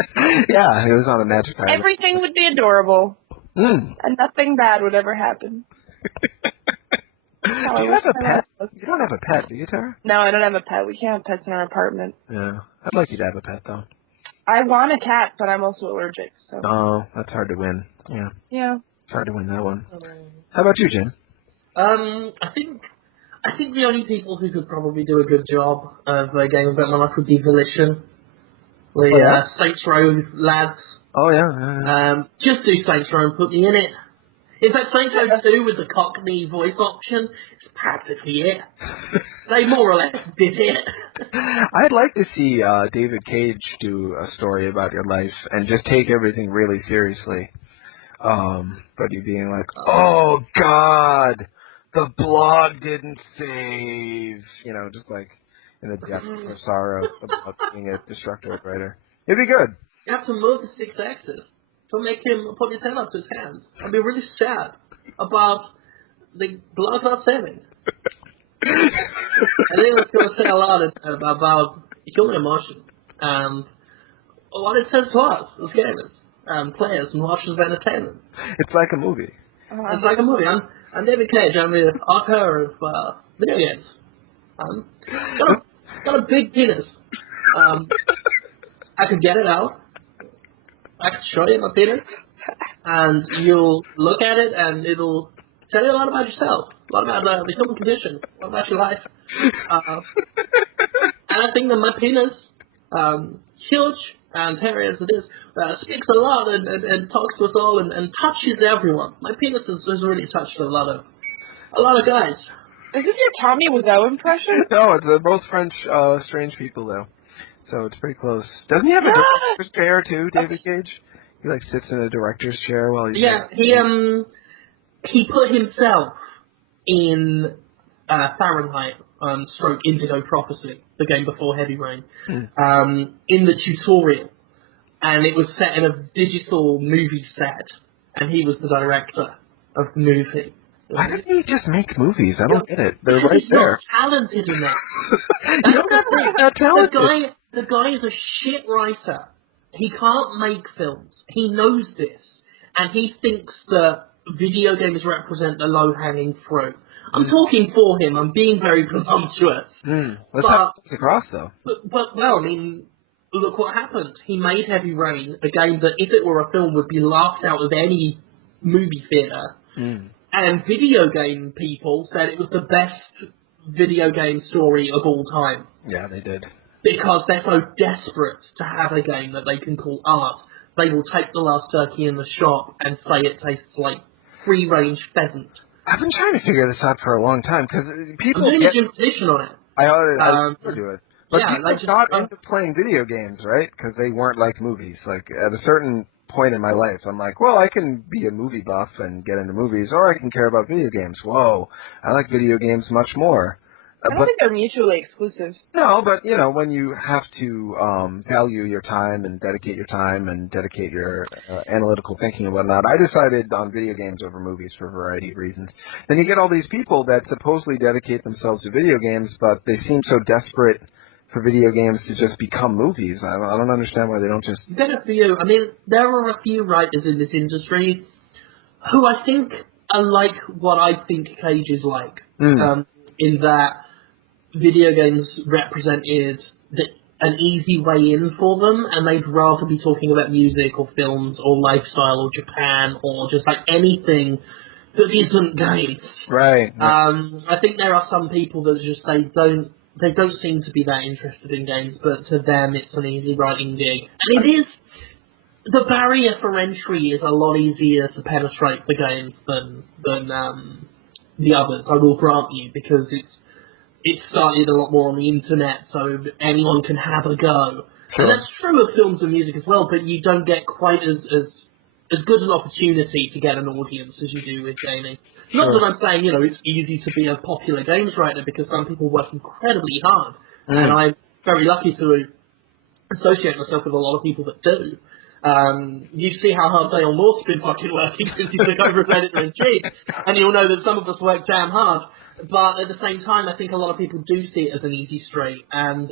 Yeah, it was on a Magic Island. Everything would be adorable. And nothing bad would ever happen. Do you have a pet? You don't have a pet, do you, Tara? No, I don't have a pet. We can't have pets in our apartment. Yeah. I'd like you to have a pet, though. I want a cat, but I'm also allergic, so... Oh, that's hard to win. Yeah. Yeah. It's hard to win that one. How about you, Jim? I think the only people who could probably do a good job of a game about my life would be Volition. The Saints Row lads. Oh, yeah. Just do Saints Row and put me in it. In fact, Saints Row 2 with the Cockney voice option is practically it. They more or less did it. I'd like to see David Cage do a story about your life and just take everything really seriously. But you being like, oh God, the blog didn't save. You know, just like in the depths of sorrow about being a destructive writer. It'd be good. You have to move the 6 axis to make him put his hand up to his hands. I'd be really sad about the blog not saving. I think it's going to say a lot about human emotion and what it says to us as gamers and players and watchers of entertainment. It's like a movie. It's like a movie. I'm David Cage. I'm the author of video games. Got a big penis. I could get it out. I could show you my penis, and you'll look at it, and it'll tell you a lot about yourself, a lot about the human condition, a lot about your life. And I think that my penis, huge and hairy as it is, speaks a lot and talks to us all and touches everyone. My penis has really touched a lot of guys. Is this your Tommy Wiseau impression? No, they're both French strange people though, so it's pretty close. Doesn't he have a director's chair too, David Cage? He like sits in a director's chair while he's he put himself in Fahrenheit stroke Indigo Prophecy, the game before Heavy Rain, in the tutorial, and it was set in a digital movie set, and he was the director of the movie. Why didn't he just make movies? I don't get it. They're right there. He's not talented enough. Not talented. The guy is a shit writer. He can't make films. He knows this, and he thinks that video games represent the low-hanging fruit. I'm talking for him. I'm being very presumptuous. Let's have it across, though. But I mean, look what happened. He made Heavy Rain, a game that, if it were a film, would be laughed out of any movie theater. And video game people said it was the best video game story of all time. Yeah, they did. Because they're so desperate to have a game that they can call art, they will take the last turkey in the shop and say it tastes like free-range pheasant. I've been trying to figure this out for a long time, because people I'm doing a position on it. I ought to do it. But yeah, people got into playing video games, right? Because they weren't like movies. Like, at a certain point in my life, I'm like, well, I can be a movie buff and get into movies, or I can care about video games. Whoa, I like video games much more. I don't think they're mutually exclusive. No, but, you know, when you have to value your time and dedicate your analytical thinking and whatnot, I decided on video games over movies for a variety of reasons. Then you get all these people that supposedly dedicate themselves to video games, but they seem so desperate for video games to just become movies. I don't understand why they don't just... there are a few writers in this industry who I think are like what I think Cage is like, in that video games represented an easy way in for them, and they'd rather be talking about music or films or lifestyle or Japan or just like anything that isn't games. Right. I think there are some people that just they don't seem to be that interested in games, but to them it's an easy writing gig. And it is, the barrier for entry is a lot easier to penetrate the games than the others, I will grant you, because it's started a lot more on the internet, so anyone can have a go. Sure. And that's true of films and music as well, but you don't get quite as good an opportunity to get an audience as you do with gaming. Not that I'm saying, it's easy to be a popular games writer, because some people work incredibly hard, and I'm very lucky to associate myself with a lot of people that do. You see how hard Dale North's been fucking working since he took over as editor-in-chief, and you'll know that some of us work damn hard. But at the same time, I think a lot of people do see it as an easy street, and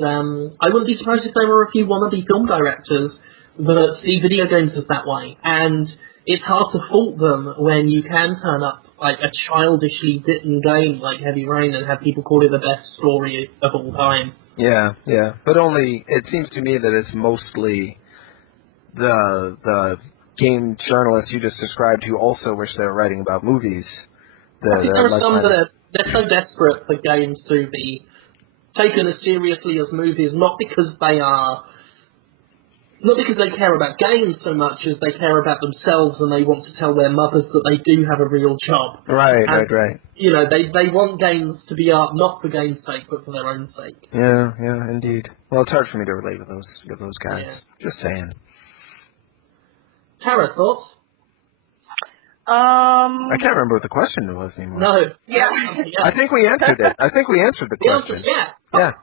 I wouldn't be surprised if there were a few wannabe film directors that see video games as that way. And it's hard to fault them when you can turn up like a childishly written game like Heavy Rain and have people call it the best story of all time. Yeah. But only, it seems to me that it's mostly the game journalists you just described who also wish they were writing about movies. I think there are some that they're so desperate for games to be taken as seriously as movies, not because they are Not because they care about games so much as they care about themselves and they want to tell their mothers that they do have a real job. Right, and, right. You know, they want games to be art not for game's sake, but for their own sake. Yeah, indeed. Well, it's hard for me to relate with those guys. Yeah. Just saying. Tara, thoughts? I can't remember what the question was anymore. No. Yeah. I think we answered it. I think we answered the question.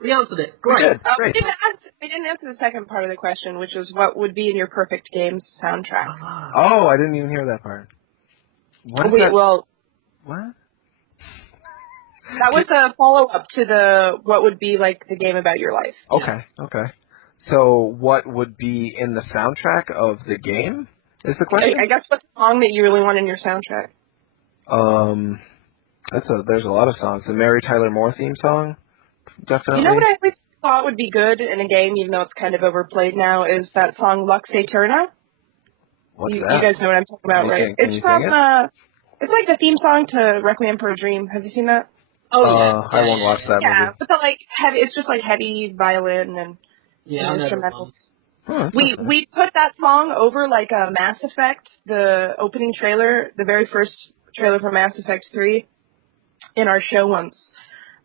We answered it. Great. We did. Great. We didn't answer the second part of the question, which was what would be in your perfect games soundtrack. Oh, I didn't even hear that part. What? What? That was a follow-up to the what would be like the game about your life. Okay. So what would be in the soundtrack of the game is the question? I guess what's the song that you really want in your soundtrack? There's a lot of songs. The Mary Tyler Moore theme song, definitely. You know what I always thought would be good in a game, even though it's kind of overplayed now, is that song Lux Aeterna. What's that? You guys know what I'm talking about, right? It's from it's like the theme song to Requiem for a Dream. Have you seen that? Oh yeah. I won't watch that movie. Yeah, but heavy. It's just like heavy violin and instrumentals. We put that song over like a Mass Effect, the opening trailer, the very first trailer for Mass Effect 3, in our show once.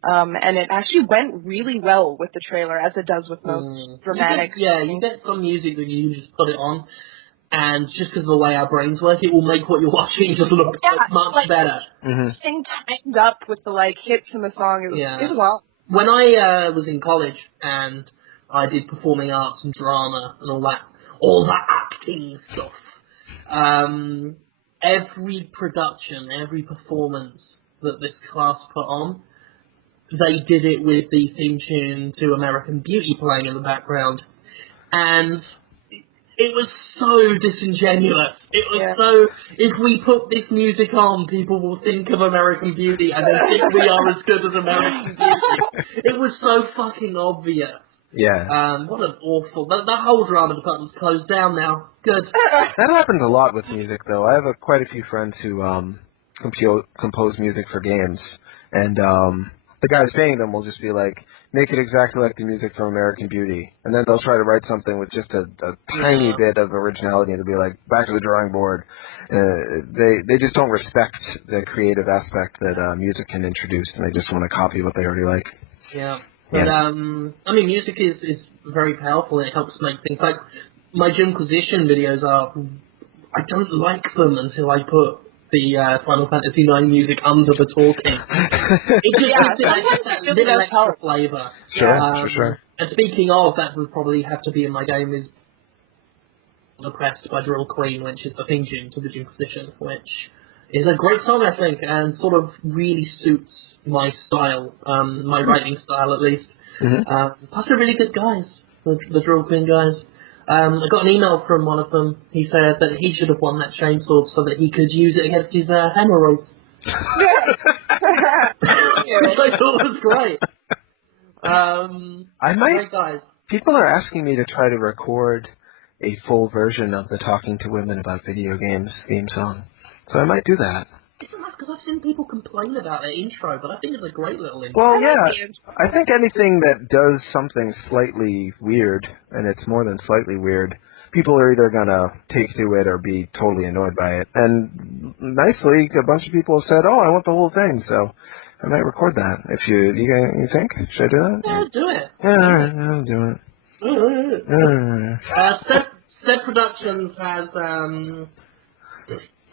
And it actually went really well with the trailer, as it does with most dramatic. You get some music that you just put it on, and just because of the way our brains work, it will make what you're watching just look much better. Everything timed up with the hits in the song. It was awesome. When I was in college and I did performing arts and drama and all that acting stuff, every production, every performance that this class put on, they did it with the theme tune to American Beauty playing in the background. And it was so disingenuous. It was so, if we put this music on, people will think of American Beauty and they think we are as good as American Beauty. It was so fucking obvious. Yeah. What an awful... That whole drama department's closed down now. Good. That happens a lot with music, though. I have quite a few friends who compose music for games, and the guys paying them will just be like, make it exactly like the music from American Beauty, and then they'll try to write something with just a tiny bit of originality, and it'll be like, back to the drawing board. They just don't respect the creative aspect that music can introduce, and they just want to copy what they already like. Yeah. But, I mean, music is very powerful. It helps make things like my Jimquisition videos are. I don't like them until I put the Final Fantasy IX music under the talking. It just gives it that little extra flavour. Sure. And speaking of, that would probably have to be in my game is Oppressed by Drill Queen, which is the theme tune to the Jimquisition, which is a great song, I think, and sort of really suits my style, my writing style at least. Plus they're really good guys, the Drill Queen guys. I got an email from one of them. He said that he should have won that chainsaw so that he could use it against his hemorrhoids. Which I thought was great. Great guys. People are asking me to try to record a full version of the Talking to Women About Video Games theme song. So I might do that. Isn't that because I've seen people complain about their intro, but I think it's a great little intro. Well, yeah, I think anything that does something slightly weird, and it's more than slightly weird, people are either going to take to it or be totally annoyed by it. And nicely, a bunch of people have said, oh, I want the whole thing, so I might record that. If you think? Should I do that? Yeah, do it. Yeah, all right, I'll do it. Seb Productions has,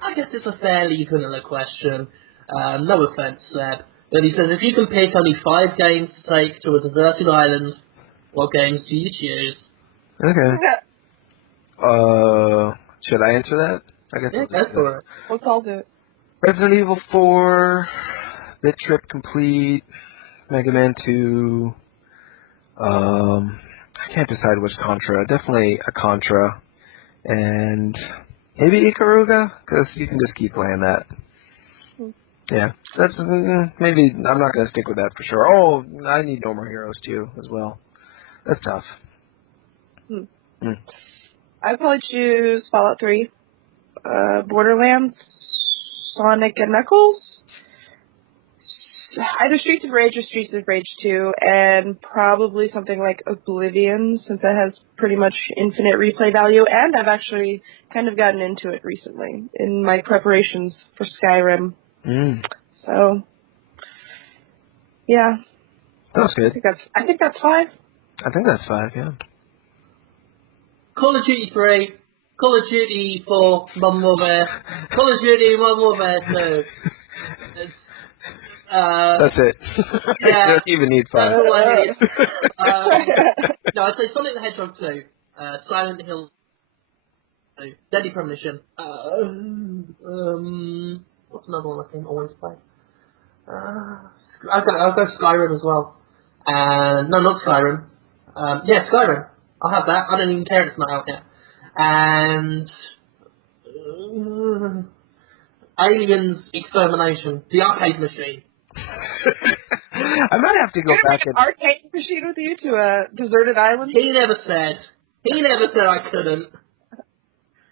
I guess it's a fairly vanilla question. No offense, Seb. But he says, if you can pick only 5 games to take to a deserted island, what games do you choose? Okay. Should I answer that? I guess that's all right. Let's all do it. Resident Evil 4, Bit Trip Complete, Mega Man 2, I can't decide which Contra. Definitely a Contra. And maybe Ikaruga, because you can just keep playing that. Yeah, that's maybe I'm not going to stick with that for sure. Oh, I need No More Heroes too, as well. That's tough. I'd probably choose Fallout 3, Borderlands, Sonic and Knuckles, either Streets of Rage or Streets of Rage 2, and probably something like Oblivion, since that has pretty much infinite replay value, and I've actually kind of gotten into it recently in my preparations for Skyrim. So, yeah. That's good. I think that's 5. I think that's 5, yeah. Call of Duty 3, Call of Duty 4, Modern Warfare, Call of Duty Modern Warfare 2. That's it. Yeah. You don't even need 5. No, I'd say Sonic the Hedgehog 2, Silent Hill 2, Deadly Premonition. What's another one I think I always play? I'll go Skyrim as well. No, not Skyrim. Yeah, Skyrim. I'll have that. I don't even care if it's not out yet. And Aliens Extermination, the arcade machine. I might have to go back and arcade machine with you to a deserted island. He never said I couldn't.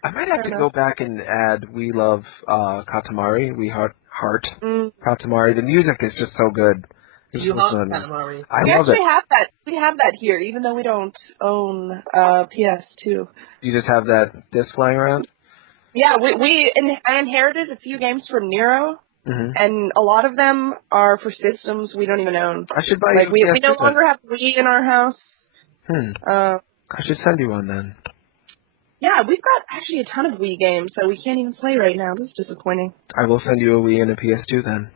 I might have to go back and add We Love Katamari. We Heart Katamari. The music is just so good. You love Katamari. We actually have that. We have that here, even though we don't own PS2. You just have that disc flying around? Yeah, I inherited a few games from Nero, and a lot of them are for systems we don't even own. I should buy you. We no longer have Wii in our house. I should send you one then. Yeah, we've got actually a ton of Wii games that we can't even play right now. This is disappointing. I will send you a Wii and a PS2 then.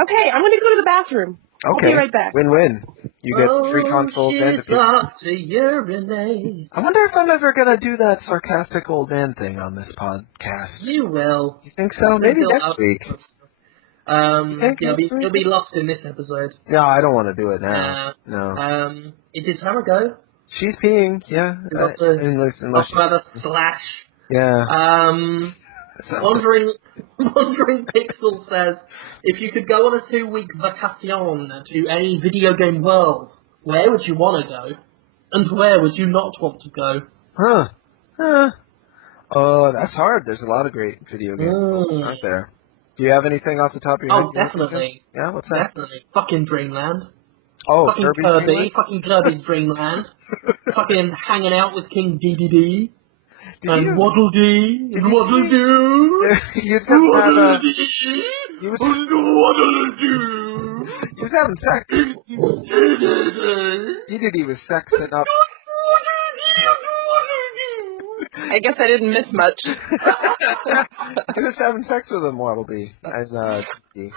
Okay, I'm going to go to the bathroom. Okay. I'll be right back. Win-win. You get 3 consoles and a PS2. I wonder if I'm ever going to do that sarcastic old man thing on this podcast. You will. You think so? Maybe next week. You'll be lost in this episode. No, I don't want to do it now. No. Did Tara go? She's peeing, yeah. Unless slash. Yeah. Wandering Pixel says, if you could go on a 2-week vacation to any video game world, where would you want to go? And where would you not want to go? Oh, that's hard. There's a lot of great video games out there. Do you have anything off the top of your head? Oh, definitely. Yeah, what's that? Definitely. Fucking Dreamland. Oh, fucking Kirby. Fucking Kirby's Dreamland. Fucking hanging out with King DDD. And Waddle Dee. Waddle Doo. You was having sex. DDD was sexing up. I guess I didn't miss much. He was having sex with him, Waddle Dee. As DDD.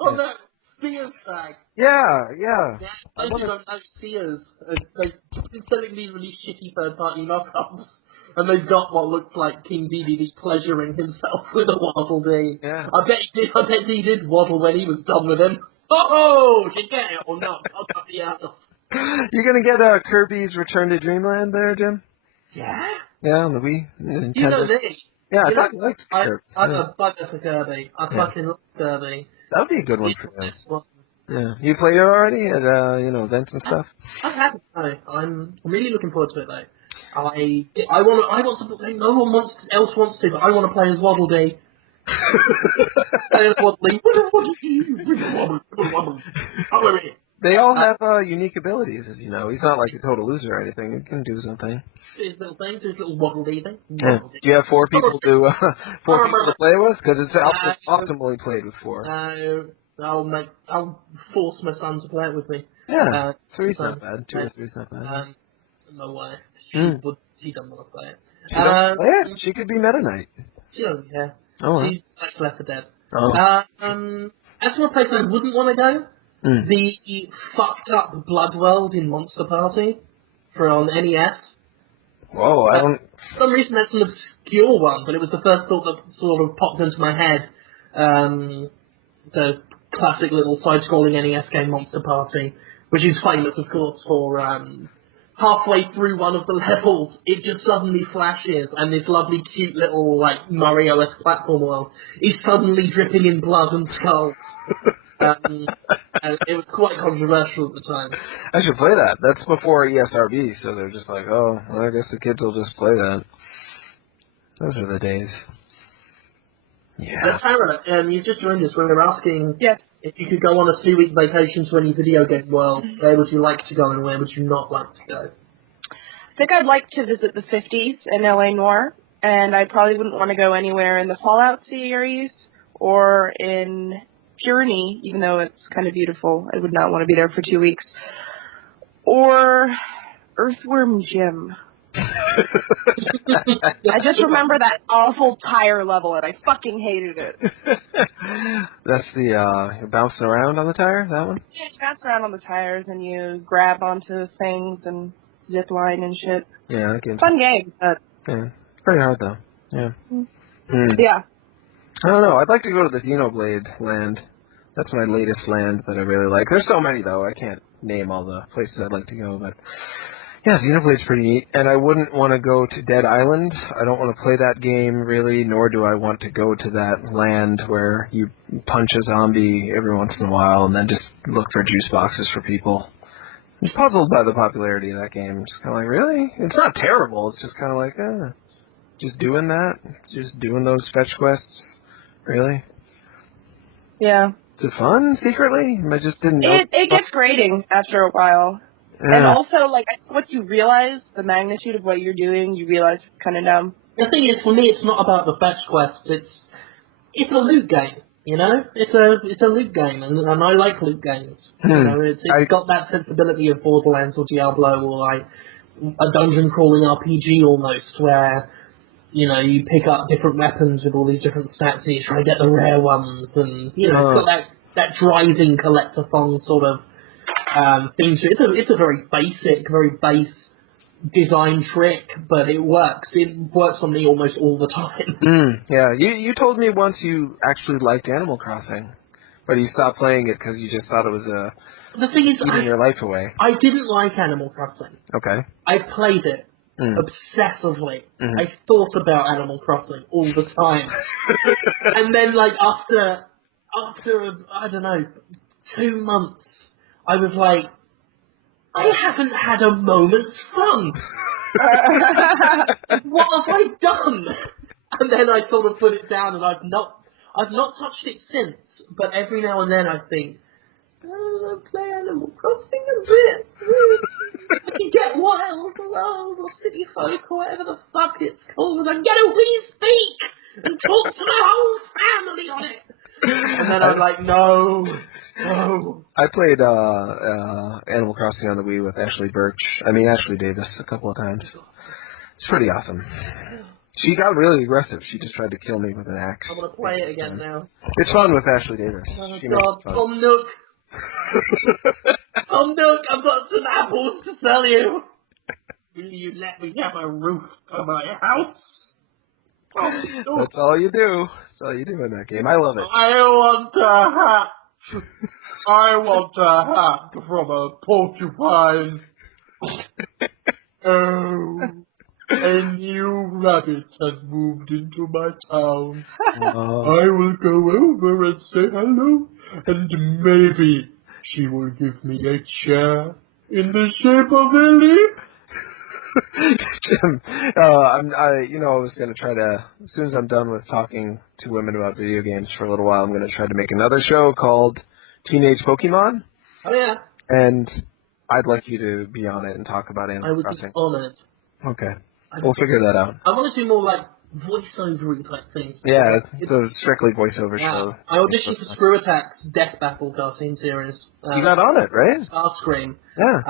Oh, that Sears tag. Yeah. I don't know Sears. They've been selling these really shitty third-party knockoffs. And they've got what looks like King DDD pleasuring himself with a Waddle Dee. Yeah. I bet he did waddle when he was done with him. Oh, did you get it or not? I'll cut the out. You gonna get Kirby's Return to Dreamland there, Jim? Yeah. Yeah, on the Wii. Nintendo. You know this. Yeah, I thought you liked Kirby. I'm a bugger for Kirby. I fucking love Kirby. That would be a good one for you. Yeah. You played it already at events and stuff? I haven't. No. I'm really looking forward to it though. I want to play. No one else wants to, but I want to play as Waddle Dee. They all have unique abilities, as you know. He's not like a total loser or anything. He can do his own thing. His little thing, his little Waddle Dee thing. Yeah. Do you have 4 people to play with? Because it's optimally played with 4. I'll force my son to play it with me. Yeah, 3's not bad. 2 or 3's not bad. My wife, she doesn't want to play it. She doesn't play it? She could be Meta Knight. She doesn't care. Oh, She's like Left 4 Dead. Oh. As for a place I wouldn't want to go, the fucked up Blood World in Monster Party on NES. Whoa, I don't... For some reason that's an obscure one, but it was the first thought that sort of popped into my head. The classic little side-scrolling NES game Monster Party, which is famous, of course, for halfway through one of the levels, it just suddenly flashes, and this lovely, cute little, like, Mario-esque platform world is suddenly dripping in blood and skulls. And it was quite controversial at the time. I should play that. That's before ESRB, so they're just like, oh, well, I guess the kids will just play that. Those are the days. Yeah. But Tara, you just joined us. We were asking If you could go on a 2-week vacation to any video game world, where would you like to go and where would you not like to go? I think I'd like to visit the 50s in LA Noire, and I probably wouldn't want to go anywhere in the Fallout series or in Journey, even though it's kind of beautiful. I would not want to be there for 2 weeks. Or Earthworm Jim. I just remember that awful tire level, and I fucking hated it. That's the you're bouncing around on the tire, that one? Yeah, you bounce around on the tires, and you grab onto things and zip line and shit. Yeah, that game's fun game, but... Yeah, it's pretty hard, though. Yeah. Yeah. I don't know. I'd like to go to the Xenoblade land. That's my latest land that I really like. There's so many, though. I can't name all the places I'd like to go, but yeah, Xenoblade's pretty neat. And I wouldn't want to go to Dead Island. I don't want to play that game, really, nor do I want to go to that land where you punch a zombie every once in a while and then just look for juice boxes for people. I'm puzzled by the popularity of that game. It's kind of like, really? It's not terrible. It's just kind of like, just doing that? Just doing those fetch quests? Really? Yeah. Is it fun, secretly? I just didn't know. It gets grating after a while. Yeah. And also, like, once you realize the magnitude of what you're doing, you realize it's kind of dumb. The thing is, for me, it's not about the fetch quests. It's a loot game, you know? It's a loot game, and I like loot games. You know, it's got that sensibility of Borderlands or Diablo or, like, a dungeon crawling RPG almost, where, you know, you pick up different weapons with all these different stats and you try to get the rare ones, and, you know, it's got that driving collectathon sort of thing to it. It's a very basic, very base design trick, but it works. It works on me almost all the time. Yeah, you told me once you actually liked Animal Crossing, but you stopped playing it because you just thought it was the thing is, eating your life away. I didn't like Animal Crossing. Okay. I played it obsessively. I thought about Animal Crossing all the time. And then, like, after I don't know, 2 months, I was like, I haven't had a moment's fun. What have I done? And then I sort of put it down, and I've not touched it since. But every now and then I think, I'll play Animal Crossing a bit. I can get Wild World or City Folk or whatever the fuck it's called, and get a wee speak and talk to the whole family on it. And then I'm like, no. I played Animal Crossing on the Wii with Ashley Davis a couple of times. It's pretty awesome. She got really aggressive. She just tried to kill me with an axe. I'm gonna play it again now. It's fun with Ashley Davis. Oh God, Tom Nook. Tom Nook, I've got some apples to sell you. Will you let me have a roof for my house? That's all you do. That's all you do in that game. I love it. I want a hat. I want a hat from a porcupine. Oh, a new rabbit has moved into my town. I will go over and say hello, and maybe she will give me a chair in the shape of a leaf. Jim, I was going to try to, as soon as I'm done with talking to women about video games for a little while, I'm going to try to make another show called Teenage Pokemon. Oh, yeah. And I'd like you to be on it and talk about Animal Crossing. I would be on it. Okay. We'll figure that out. I want to do more, like, voiceover type things. Yeah, it's a strictly voiceover show. I auditioned for Screw Attack's Death Battle cartoon series. You got on it, right? Starscream. Yeah.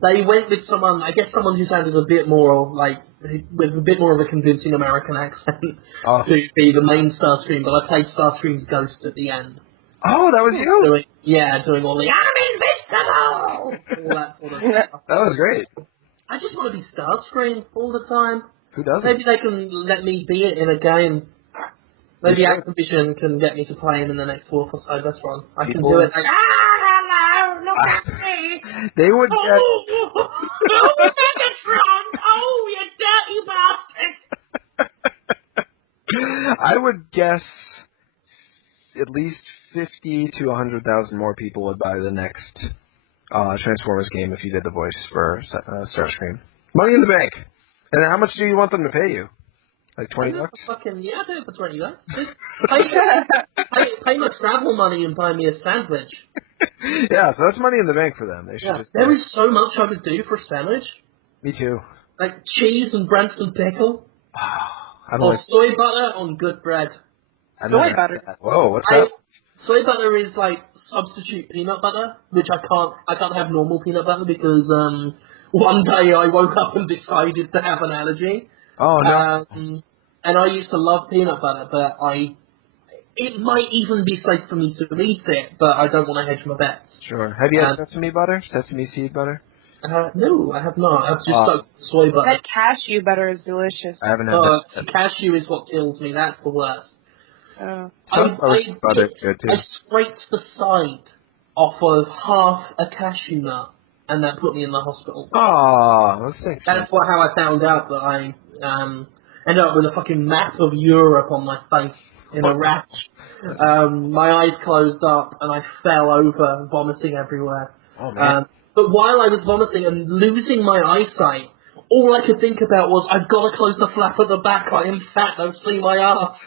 They went with someone who sounded a bit more like, with a bit more of a convincing American accent to be the main Starscream, but I played Starscream's ghost at the end. Oh, that was you? Doing all the, I'm invisible! All that sort of stuff. That was great. I just want to be Starscream all the time. Who doesn't? Maybe they can let me be it in a game. Maybe Activision can get me to play him in the next War for so. That's fine. I can do it. Like, hello, look at me. They would get... Megatron! Oh, you dirty bastard! I would guess at least 50 to 100,000 more people would buy the next Transformers game if you did the voice for Starscream. Money in the bank. And how much do you want them to pay you? Like $20? Yeah, I'll do it for 20 bucks. Just pay my travel money and buy me a sandwich. Yeah, so that's money in the bank for them. They should just. There is so much I would do for a sandwich. Me too. Like cheese and Branston pickle. Or soy butter on good bread. Soy butter. Whoa, what's that? Soy butter is like substitute peanut butter, which I can't have normal peanut butter because one day I woke up and decided to have an allergy. Oh no. And I used to love peanut butter, but it might even be safe for me to eat it, but I don't want to hedge my bets. Sure. Have you had sesame butter? Sesame seed butter? No, I have not. I've just soy butter. That cashew butter is delicious. I haven't had that. Cashew is what kills me. That's the worst. Butter good too. I scraped the side off of half a cashew nut, and that put me in the hospital. Oh, that's how I found out that I ended up with a fucking map of Europe on my face in a rash. My eyes closed up, and I fell over, vomiting everywhere. Oh, man. But while I was vomiting and losing my eyesight, all I could think about was, I've got to close the flap at the back. I am fat. Don't see my ass.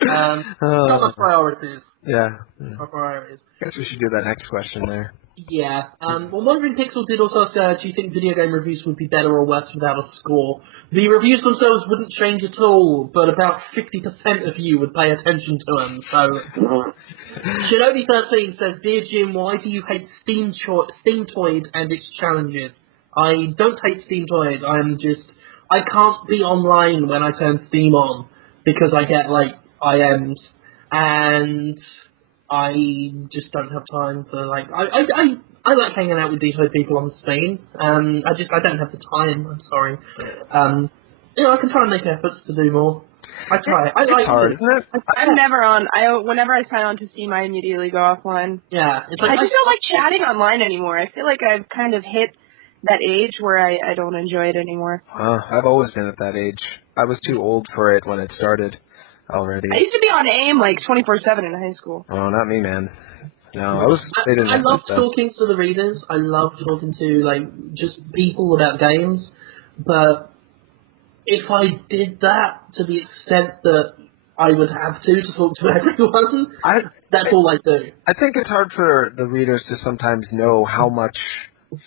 Not my priorities. Yeah. My priorities. Guess we should do that next question there. Yeah. Well, Wandering Pixel did also ask, do you think video game reviews would be better or worse without a score? The reviews themselves wouldn't change at all, but about 50% of you would pay attention to them, so... Shinobi13 says, Dear Jim, why do you hate Steamtoid and its challenges? I don't hate Steamtoid, I can't be online when I turn Steam on, because I get, IMs, and I just don't have time for, I like hanging out with Detroit people on Steam. I don't have the time, I'm sorry. I can try and make efforts to do more. I try. It's hard, isn't it? I'm never on. Whenever I sign on to Steam, I immediately go offline. Yeah. I just don't like chatting online anymore. I feel like I've kind of hit that age where I don't enjoy it anymore. I've always been at that age. I was too old for it when it started already. I used to be on AIM 24/7 in high school. Oh, not me, man. No, I love talking to the readers. I love talking to just people about games. But if I did that to the extent that I would have to talk to everyone, that's all I do. I think it's hard for the readers to sometimes know how much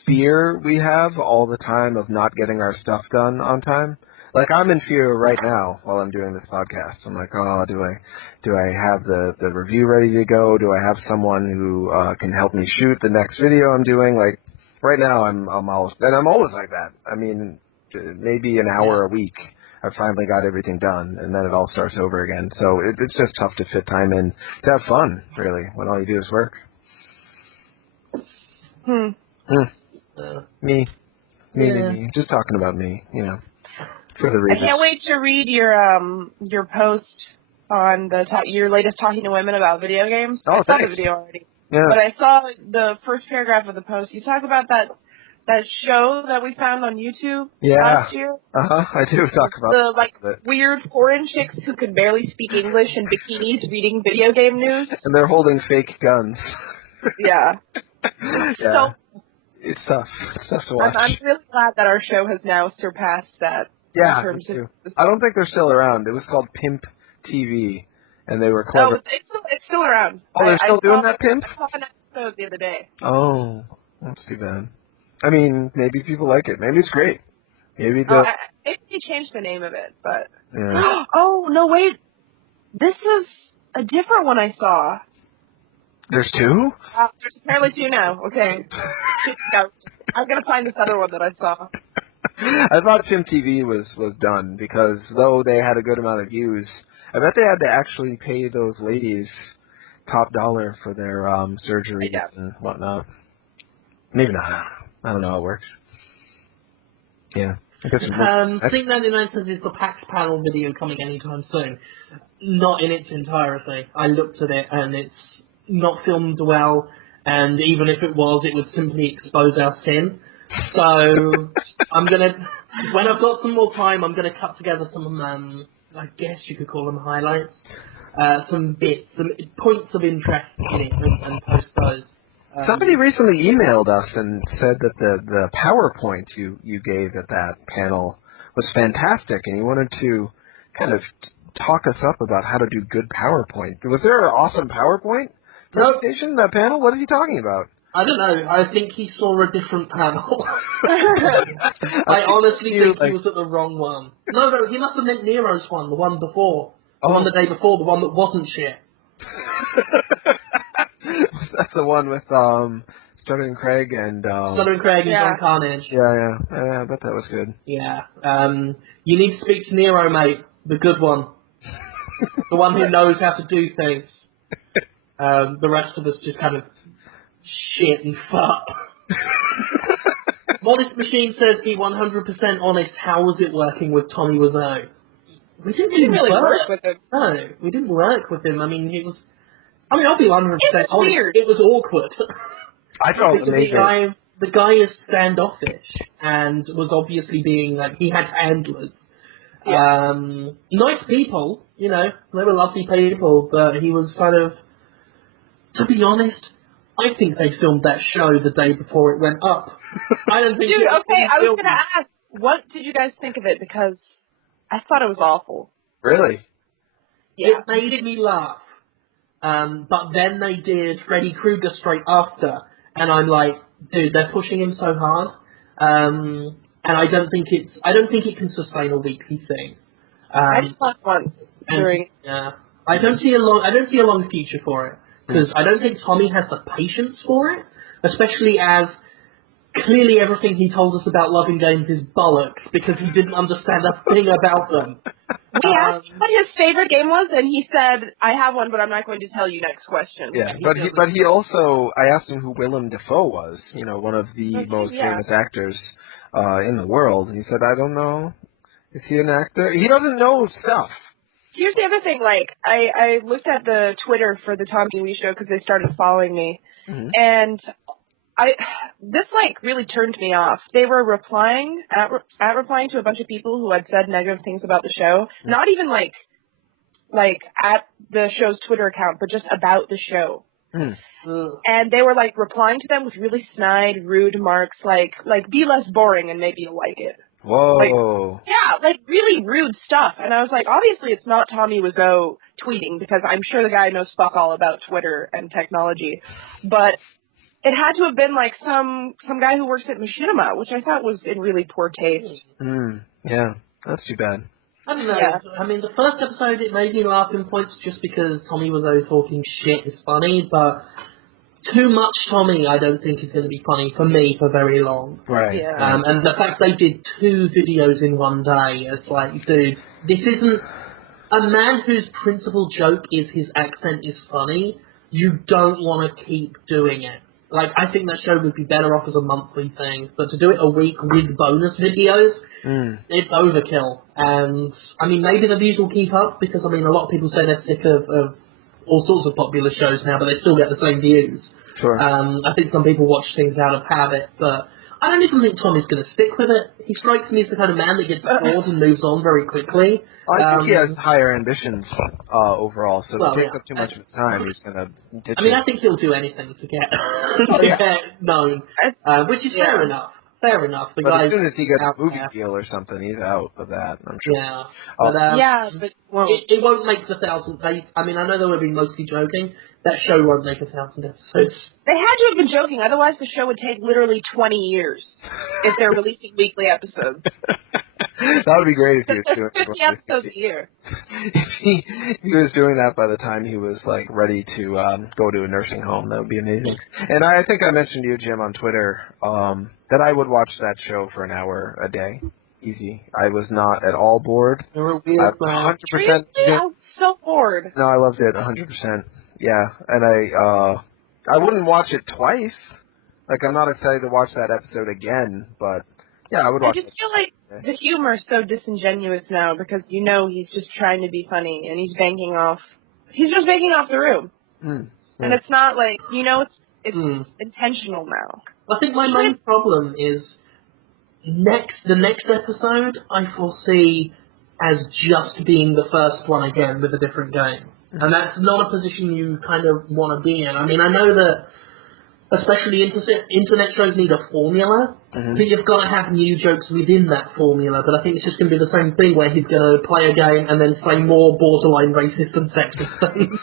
fear we have all the time of not getting our stuff done on time. Like, I'm in fear right now while I'm doing this podcast. I'm like, oh, do I have the review ready to go? Do I have someone who can help me shoot the next video I'm doing? Like, right now I'm always like that. I mean, maybe an hour a week, I finally got everything done, and then it all starts over again. So it's just tough to fit time in to have fun, really, when all you do is work. Me. Just talking about me, for the readers. I can't wait to read your post on your latest Talking to Women about video games. Oh, I saw the video already. Yeah. But I saw the first paragraph of the post. You talk about that show that we found on YouTube last year. I do talk about the weird foreign chicks who could barely speak English in bikinis reading video game news. And they're holding fake guns. Yeah. Yeah. It's tough. It's tough to watch. I'm really glad that our show has now surpassed that. Yeah, in terms of I don't think they're still around. It was called Pimp TV, and they were clever. No, it's still around. Oh, they're still doing that, Pimp? I saw an episode the other day. Oh, that's too bad. I mean, maybe people like it. Maybe it's great. Maybe maybe they changed the name of it, but... Yeah. Oh, no, wait. This is a different one I saw. There's two? There's apparently two now. Okay. I'm going to find this other one that I saw. I thought Pimp TV was done, because though they had a good amount of views, I bet they had to actually pay those ladies top dollar for their surgeries and whatnot. Maybe not. I don't know how it works. Yeah. Think 99 says is the PAX panel video coming anytime soon. Not in its entirety. I looked at it and it's not filmed well, and even if it was, it would simply expose our sin. So when I've got some more time, I'm gonna cut together some, I guess you could call them highlights, some bits, some points of interest in it, and post those. Somebody recently emailed us and said that the PowerPoint you gave at that panel was fantastic, and he wanted to kind of talk us up about how to do good PowerPoint. Was there an awesome PowerPoint presentation, that panel? What is he talking about? I don't know. I think he saw a different panel. I honestly think he was at the wrong one. No, he must have meant Nero's one, the one before. The one the day before, the one that wasn't shit. That's the one with Stuttering Craig and Stuttering Craig and John Carnage. Yeah, I bet that was good. Yeah. You need to speak to Nero, mate. The good one. The one who knows how to do things. The rest of us just kind of shit and fuck. Modest Machine says, be 100% honest, how was it working with Tommy Wiseau? We didn't really work with him. No, we didn't work with him. I mean, I'll be 100% honest. Weird. It was awkward. I felt amazing. The guy is standoffish and was obviously being, like, he had handlers. Yeah. Nice people, you know, they were lovely people, but he was kind of, to be honest, I think they filmed that show the day before it went up. I don't think. Dude, okay, I was gonna ask, what did you guys think of it? Because I thought it was awful. Really? Yeah. It made me laugh. But then they did Freddy Krueger straight after, and I'm like, dude, they're pushing him so hard. And I don't think it can sustain a weekly thing. I just laughed once during. Yeah. I don't see a long future for it. Because I don't think Tommy has the patience for it, especially as clearly everything he told us about loving games is bollocks because he didn't understand a thing about them. We asked what his favorite game was, and he said, I have one, but I'm not going to tell you. Next question. Yeah, but he also, I asked him who Willem Dafoe was, you know, one of the most famous actors in the world, and he said, I don't know. Is he an actor? He doesn't know stuff. Here's the other thing, like, I looked at the Twitter for the Tommy Lee Show because they started following me, and this, like, really turned me off. They were replying to a bunch of people who had said negative things about the show, not even, like, at the show's Twitter account, but just about the show. And they were, like, replying to them with really snide, rude marks, like, be less boring and maybe you'll like it. Whoa. Like, yeah, like really rude stuff. And I was like, obviously it's not Tommy Wiseau tweeting because I'm sure the guy knows fuck all about Twitter and technology. But it had to have been like some guy who works at Machinima, which I thought was in really poor taste. Yeah, that's too bad. I don't know. Yeah. I mean, the first episode, it made me laugh in points just because Tommy Wiseau talking shit is funny, but too much Tommy, I don't think is going to be funny for me for very long. Right. Yeah. And the fact they did 2 videos in one day, it's like, dude, this isn't a man whose principal joke is his accent is funny. You don't want to keep doing it. Like, I think that show would be better off as a monthly thing, but to do it a week with bonus videos, it's overkill. And I mean, maybe the views will keep up because I mean, a lot of people say they're sick of all sorts of popular shows now, but they still get the same views. Sure. I think some people watch things out of habit, but I don't even think Tommy's going to stick with it. He strikes me as the kind of man that gets bored and moves on very quickly. I think he has higher ambitions overall, so if it takes up too much of his time, he's going to ditch it. I think he'll do anything to get, known, which is fair enough. Fair enough. But as soon as he gets a movie deal or something, he's out of that, I'm sure. Yeah. But, it won't make the 1,000. I mean, I know they were being mostly joking. That show won't make 1,000 episodes. They had to have been joking, otherwise the show would take literally 20 years if they're releasing weekly episodes. That would be great if he was doing 50 episodes a year. If he was doing that by the time he was like ready to go to a nursing home, that would be amazing. And I think I mentioned to you, Jim, on Twitter that I would watch that show for an hour a day. Easy. I was not at all bored. You're a weird 100%. I was so bored. No, I loved it 100%. Yeah, and I wouldn't watch it twice. Like, I'm not excited to watch that episode again, but yeah, I would watch it. I just feel like the humor is so disingenuous now because you know he's just trying to be funny and he's just banking off the room. And it's not like, you know, it's intentional now. I think my main problem is the next episode I foresee as just being the first one again with a different game. And that's not a position you kind of want to be in. I mean, I know that especially internet shows need a formula. Mm-hmm. So you've got to have new jokes within that formula, but I think it's just going to be the same thing where he's going to play a game and then say more borderline racist and sexist things.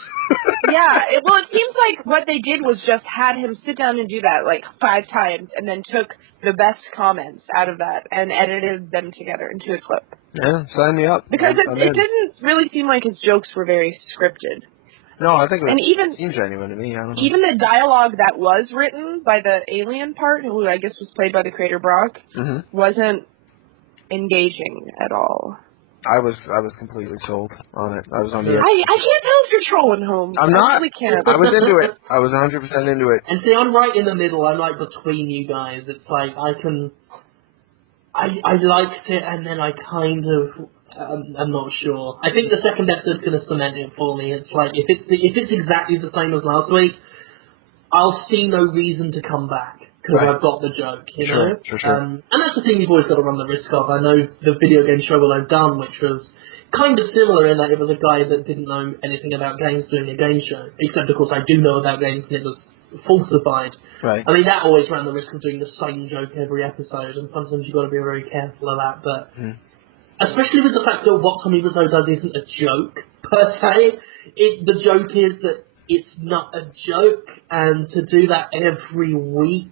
Yeah, well, it seems like what they did was just had him sit down and do that like 5 times, and then took the best comments out of that and edited them together into a clip. Yeah, sign me up. Because it didn't really seem like his jokes were very scripted. No, I think it seemed genuine to me. I don't know. Even the dialogue that was written by the alien part, who I guess was played by the creator Brock, wasn't engaging at all. I was completely sold on it. I was on the. I can't tell if you're trolling, Holmes. I'm not. I really can't. I was into it. I was 100% into it. And see, I'm right in the middle. I'm like between you guys. It's like I liked it, and then I kind of. I'm not sure. I think the second episode's going to cement it for me. It's like if it's exactly the same as last week, I'll see no reason to come back because I've got the joke, you know. Sure. And that's the thing you've always got to run the risk of. I know the video game show that I've done, which was kind of similar in that it was a guy that didn't know anything about games doing a game show, except of course I do know about games and it was falsified. Right. I mean that always ran the risk of doing the same joke every episode, and sometimes you've got to be very careful of that, but. Especially with the fact that what Tommy Wiseau does isn't a joke, per se. The joke is that it's not a joke, and to do that every week...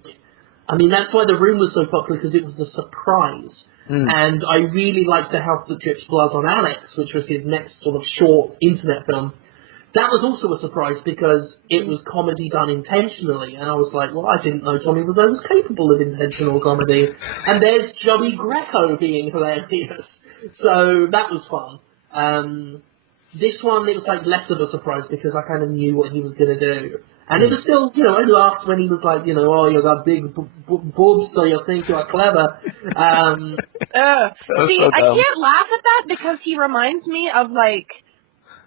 I mean, that's why The Room was so popular, because it was a surprise. And I really liked The House That Drips Blood on Alex, which was his next sort of short internet film. That was also a surprise, because it was comedy done intentionally, and I was like, well, I didn't know Tommy Wiseau was capable of intentional comedy. And there's Joey Greco being hilarious. So that was fun. This one, it was like less of a surprise because I kind of knew what he was going to do. And it was still, you know, I laughed when he was like, you know, oh, you got big boobs, so you think you're clever. See, so I can't laugh at that because he reminds me of, like,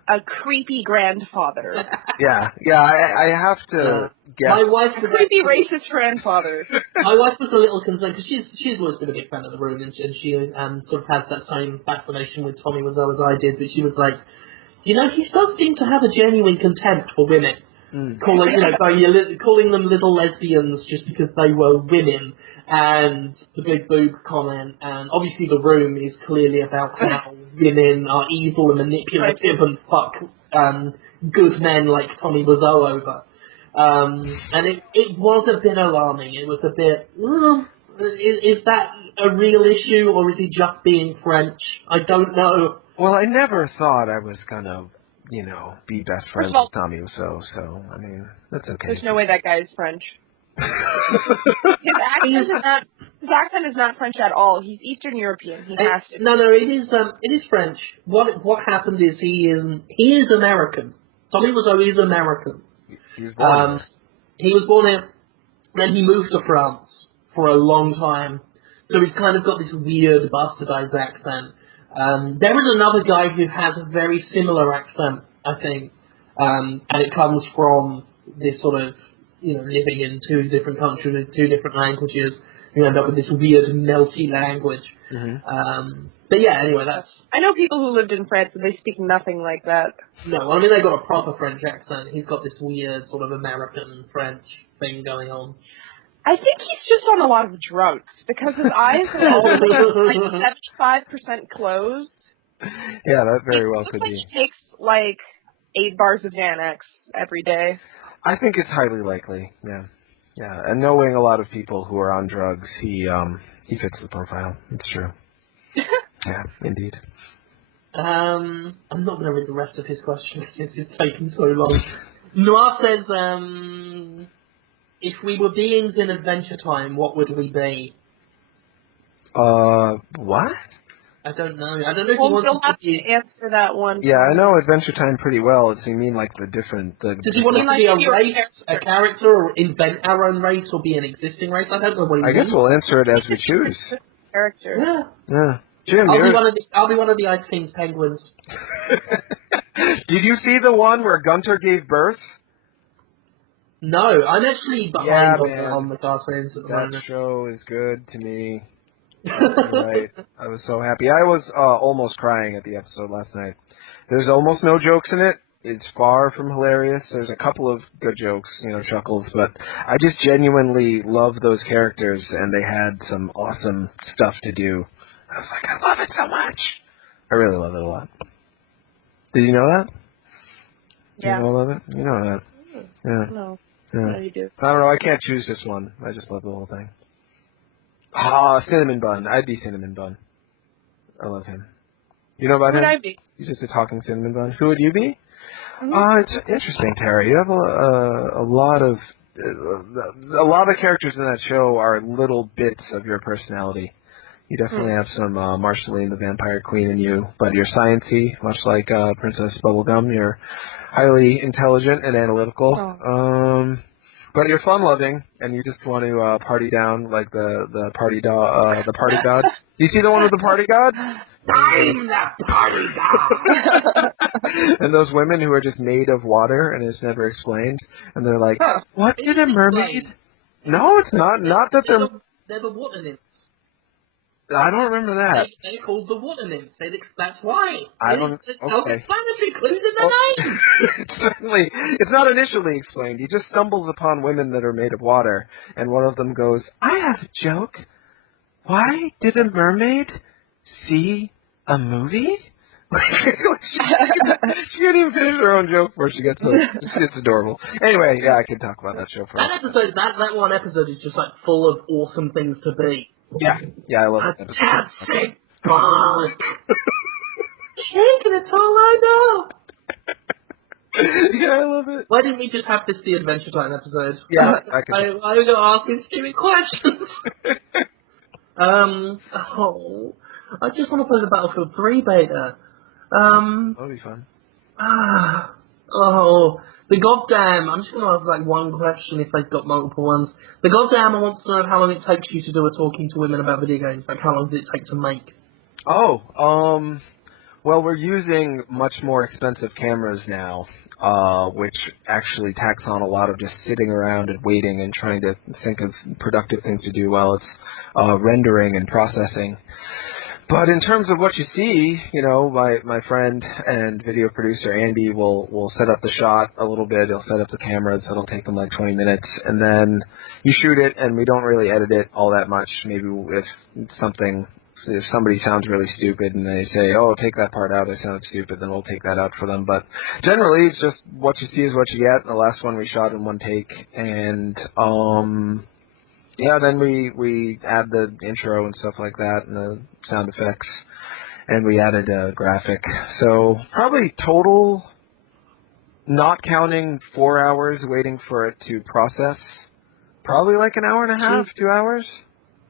a creepy grandfather. Yeah, I have to guess. My wife was Creepy racist grandfather. My wife was a little concerned because she's always been a big fan of The Room, and she sort of has that same fascination with Tommy Wiseau as I did. But she was like, you know, he does seem to have a genuine contempt for women, calling them little lesbians just because they were women, and the big boob comment, and obviously The Room is clearly about how women are evil and manipulative and fuck good men like Tommy Wiseau over. And it was a bit alarming. It was a bit, is that a real issue or is he just being French? I don't know. Well, I never thought I was gonna, you know, be best friends with Tommy Wiseau, so, I mean, that's okay. There's no way that guy is French. His accent is not French at all. He's Eastern European. He has to. No, it is French. What happened is he is American. Tommy Wiseau is American. He was born here. He was born here, then he moved to France for a long time. So he's kind of got this weird bastardized accent. There is another guy who has a very similar accent, I think, and it comes from this sort of, you know, living in 2 different countries with 2 different languages. You end up with this weird melty language. But yeah, anyway, that's... I know people who lived in France and they speak nothing like that. No, I mean, they've got a proper French accent. He's got this weird sort of American French thing going on. I think he's just on a lot of drugs because his eyes are always like 75% closed. Yeah, that very well could be. He takes like 8 bars of Xanax every day. I think it's highly likely. Yeah, and knowing a lot of people who are on drugs, he fits the profile. It's true. Yeah, indeed. I'm not going to read the rest of his question since it's taken so long. Noir says, if we were beings in Adventure Time, what would we be? What? I don't know. I don't know if Well, you you'll want have to be... to answer that one. Yeah, I know Adventure Time pretty well. Does he mean like the different... Does he want us to be a race, a character, or invent our own race, or be an existing race? I don't know what he means. I guess we'll answer it as we choose. Character. Yeah. Jim, I'll be one of the Ice King's penguins. Did you see the one where Gunter gave birth? No, I'm actually behind on the cartoons at the moment. That show is good to me. Right. I was so happy. I was almost crying at the episode last night. There's almost no jokes in it, is far from hilarious. There's a couple of good jokes, chuckles, but I just genuinely love those characters, and they had some awesome stuff to do. I was like, I love it so much. I really love it a lot. Did you know that? Yeah. You know I love it? You know that. Yeah. No. Yeah. No, you do. I don't know. I can't choose just one. I just love the whole thing. Cinnamon Bun. I'd be Cinnamon Bun. I love him. You know about him? Who would I be? He's just a talking Cinnamon Bun. Who would you be? Mm-hmm. It's interesting, Terry. You have a lot of characters in that show are little bits of your personality. You definitely have some Marceline the Vampire Queen in you, but you're sciencey, much like Princess Bubblegum. You're highly intelligent and analytical. Oh. But you're fun-loving, and you just want to party down like the party god. Do you see the one with the party god? I'm the party god! And those women who are just made of water, and it's never explained, and they're like, what did a mermaid... No, it's not. Not that They're the water nymphs. I don't remember that. They're called the water nymphs. That's why. I don't... It's Okay. self-explanatory. Clues in the name. It's not initially explained. He just stumbles upon women that are made of water, and one of them goes, I have a joke. Why did a mermaid see a movie? She can't even finish her own joke before she gets hooked. It's adorable. Anyway, yeah, I can talk about that show for That episode, that one episode is just like full of awesome things to be. Yeah, I love that episode. Fantastic fun. Shaking it all I know. Yeah, I love it. Why didn't we just have this the Adventure Time episode? Yeah, Why are we going to ask these stupid questions? I just want to play the Battlefield 3 beta. That'll be fun. The goddamn, I'm just going to ask like one question if they've got multiple ones. The goddamn, I want to know how long it takes you to do a talking to women about video games. Like, how long does it take to make? Well, we're using much more expensive cameras now, which actually tacks on a lot of just sitting around and waiting and trying to think of productive things to do while it's rendering and processing. But in terms of what you see, my friend and video producer Andy will set up the shot a little bit. He'll set up the cameras. It'll take them like 20 minutes, and then you shoot it, and we don't really edit it all that much. Maybe if somebody sounds really stupid and they say, "Oh, take that part out. I sounded stupid," then we'll take that out for them. But generally, it's just what you see is what you get. The last one we shot in one take, and then we add the intro and stuff like that, and the sound effects, and we added a graphic. So probably total, not counting 4 hours waiting for it to process, probably like an hour and a half, 2 hours?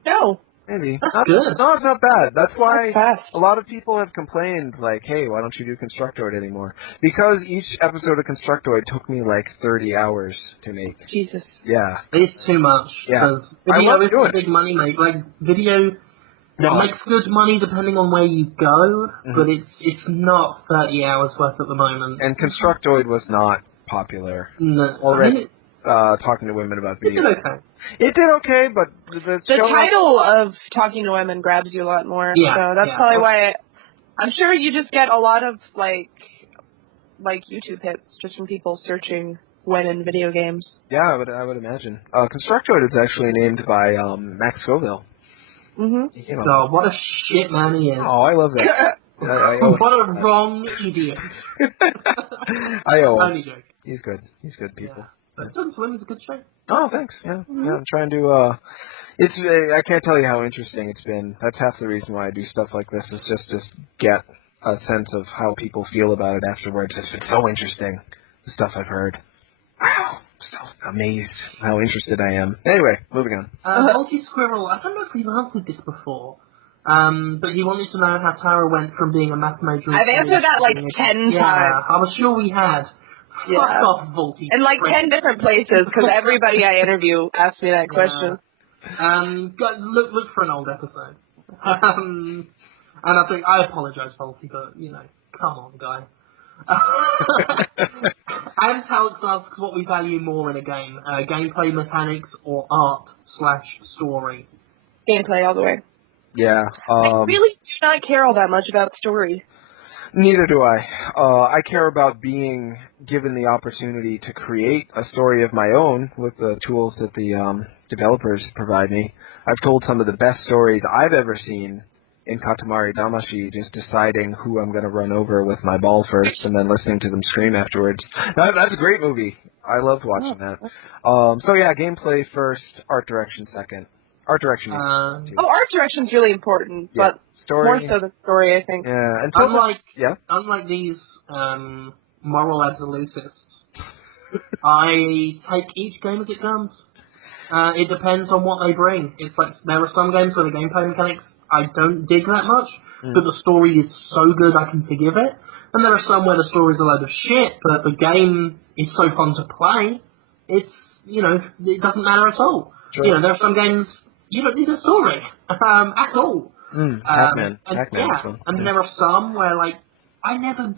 No. Maybe. That's good. No, it's not bad. That's why That's fast. a lot of people have complained, like, hey, why don't you do Constructoid anymore? Because each episode of Constructoid took me like 30 hours to make. Jesus. Yeah. It's too much. Yeah. Video I love is doing a big money make. Like, video makes good money depending on where you go, but it's not 30 hours worth at the moment. And Constructoid was not popular. No. Already talking to women about video. It did okay. It did okay, but the title of Talking to Women grabs you a lot more. Yeah, so that's probably why I'm sure you just get a lot of like YouTube hits just from people searching women video games. Yeah, I would imagine. Constructoid is actually named by Max Scoville. Mm-hmm. So what a shit man he is. Oh, I love that. What a wrong idiot. I owe him. Only joke. He's good. He's good people. Yeah. But Talking to Women is a good show. Oh, thanks. Yeah, yeah. I'm trying to. It's. I can't tell you how interesting it's been. That's half the reason why I do stuff like this. Is just get a sense of how people feel about it afterwards. It's been so interesting. The stuff I've heard. Wow. So amazed how interested I am. Anyway, moving on. Multi-Squirrel. I don't know if we've answered this before. But he wanted to know how Tara went from being a math major. I've answered that like 10 times. Yeah, I was sure we had. Yeah. Fuck off, Volty. In like 10 different places, because everybody I interview asks me that question. Look for an old episode. And I think, I apologise, Volty, but, come on, guy. And Alex asks what we value more in a game, gameplay mechanics or art/story. Gameplay all the way. Yeah. I really do not care all that much about story. Neither do I. I care about being given the opportunity to create a story of my own with the tools that the developers provide me. I've told some of the best stories I've ever seen in Katamari Damacy, just deciding who I'm going to run over with my ball first and then listening to them scream afterwards. That's a great movie. I loved watching that. So yeah, gameplay first, art direction second. Art direction. Art direction's really important, yeah. but Story. more so the story, I think. Yeah. Unlike these moral absolutists, I take each game as it comes. It depends on what they bring. It's like there are some games where the gameplay mechanics I don't dig that much, but the story is so good I can forgive it. And there are some where the story's a load of shit, but the game is so fun to play, it's, it doesn't matter at all. Sure. There are some games you don't need a story at all. Pac-Man. And there are some where, like, I've never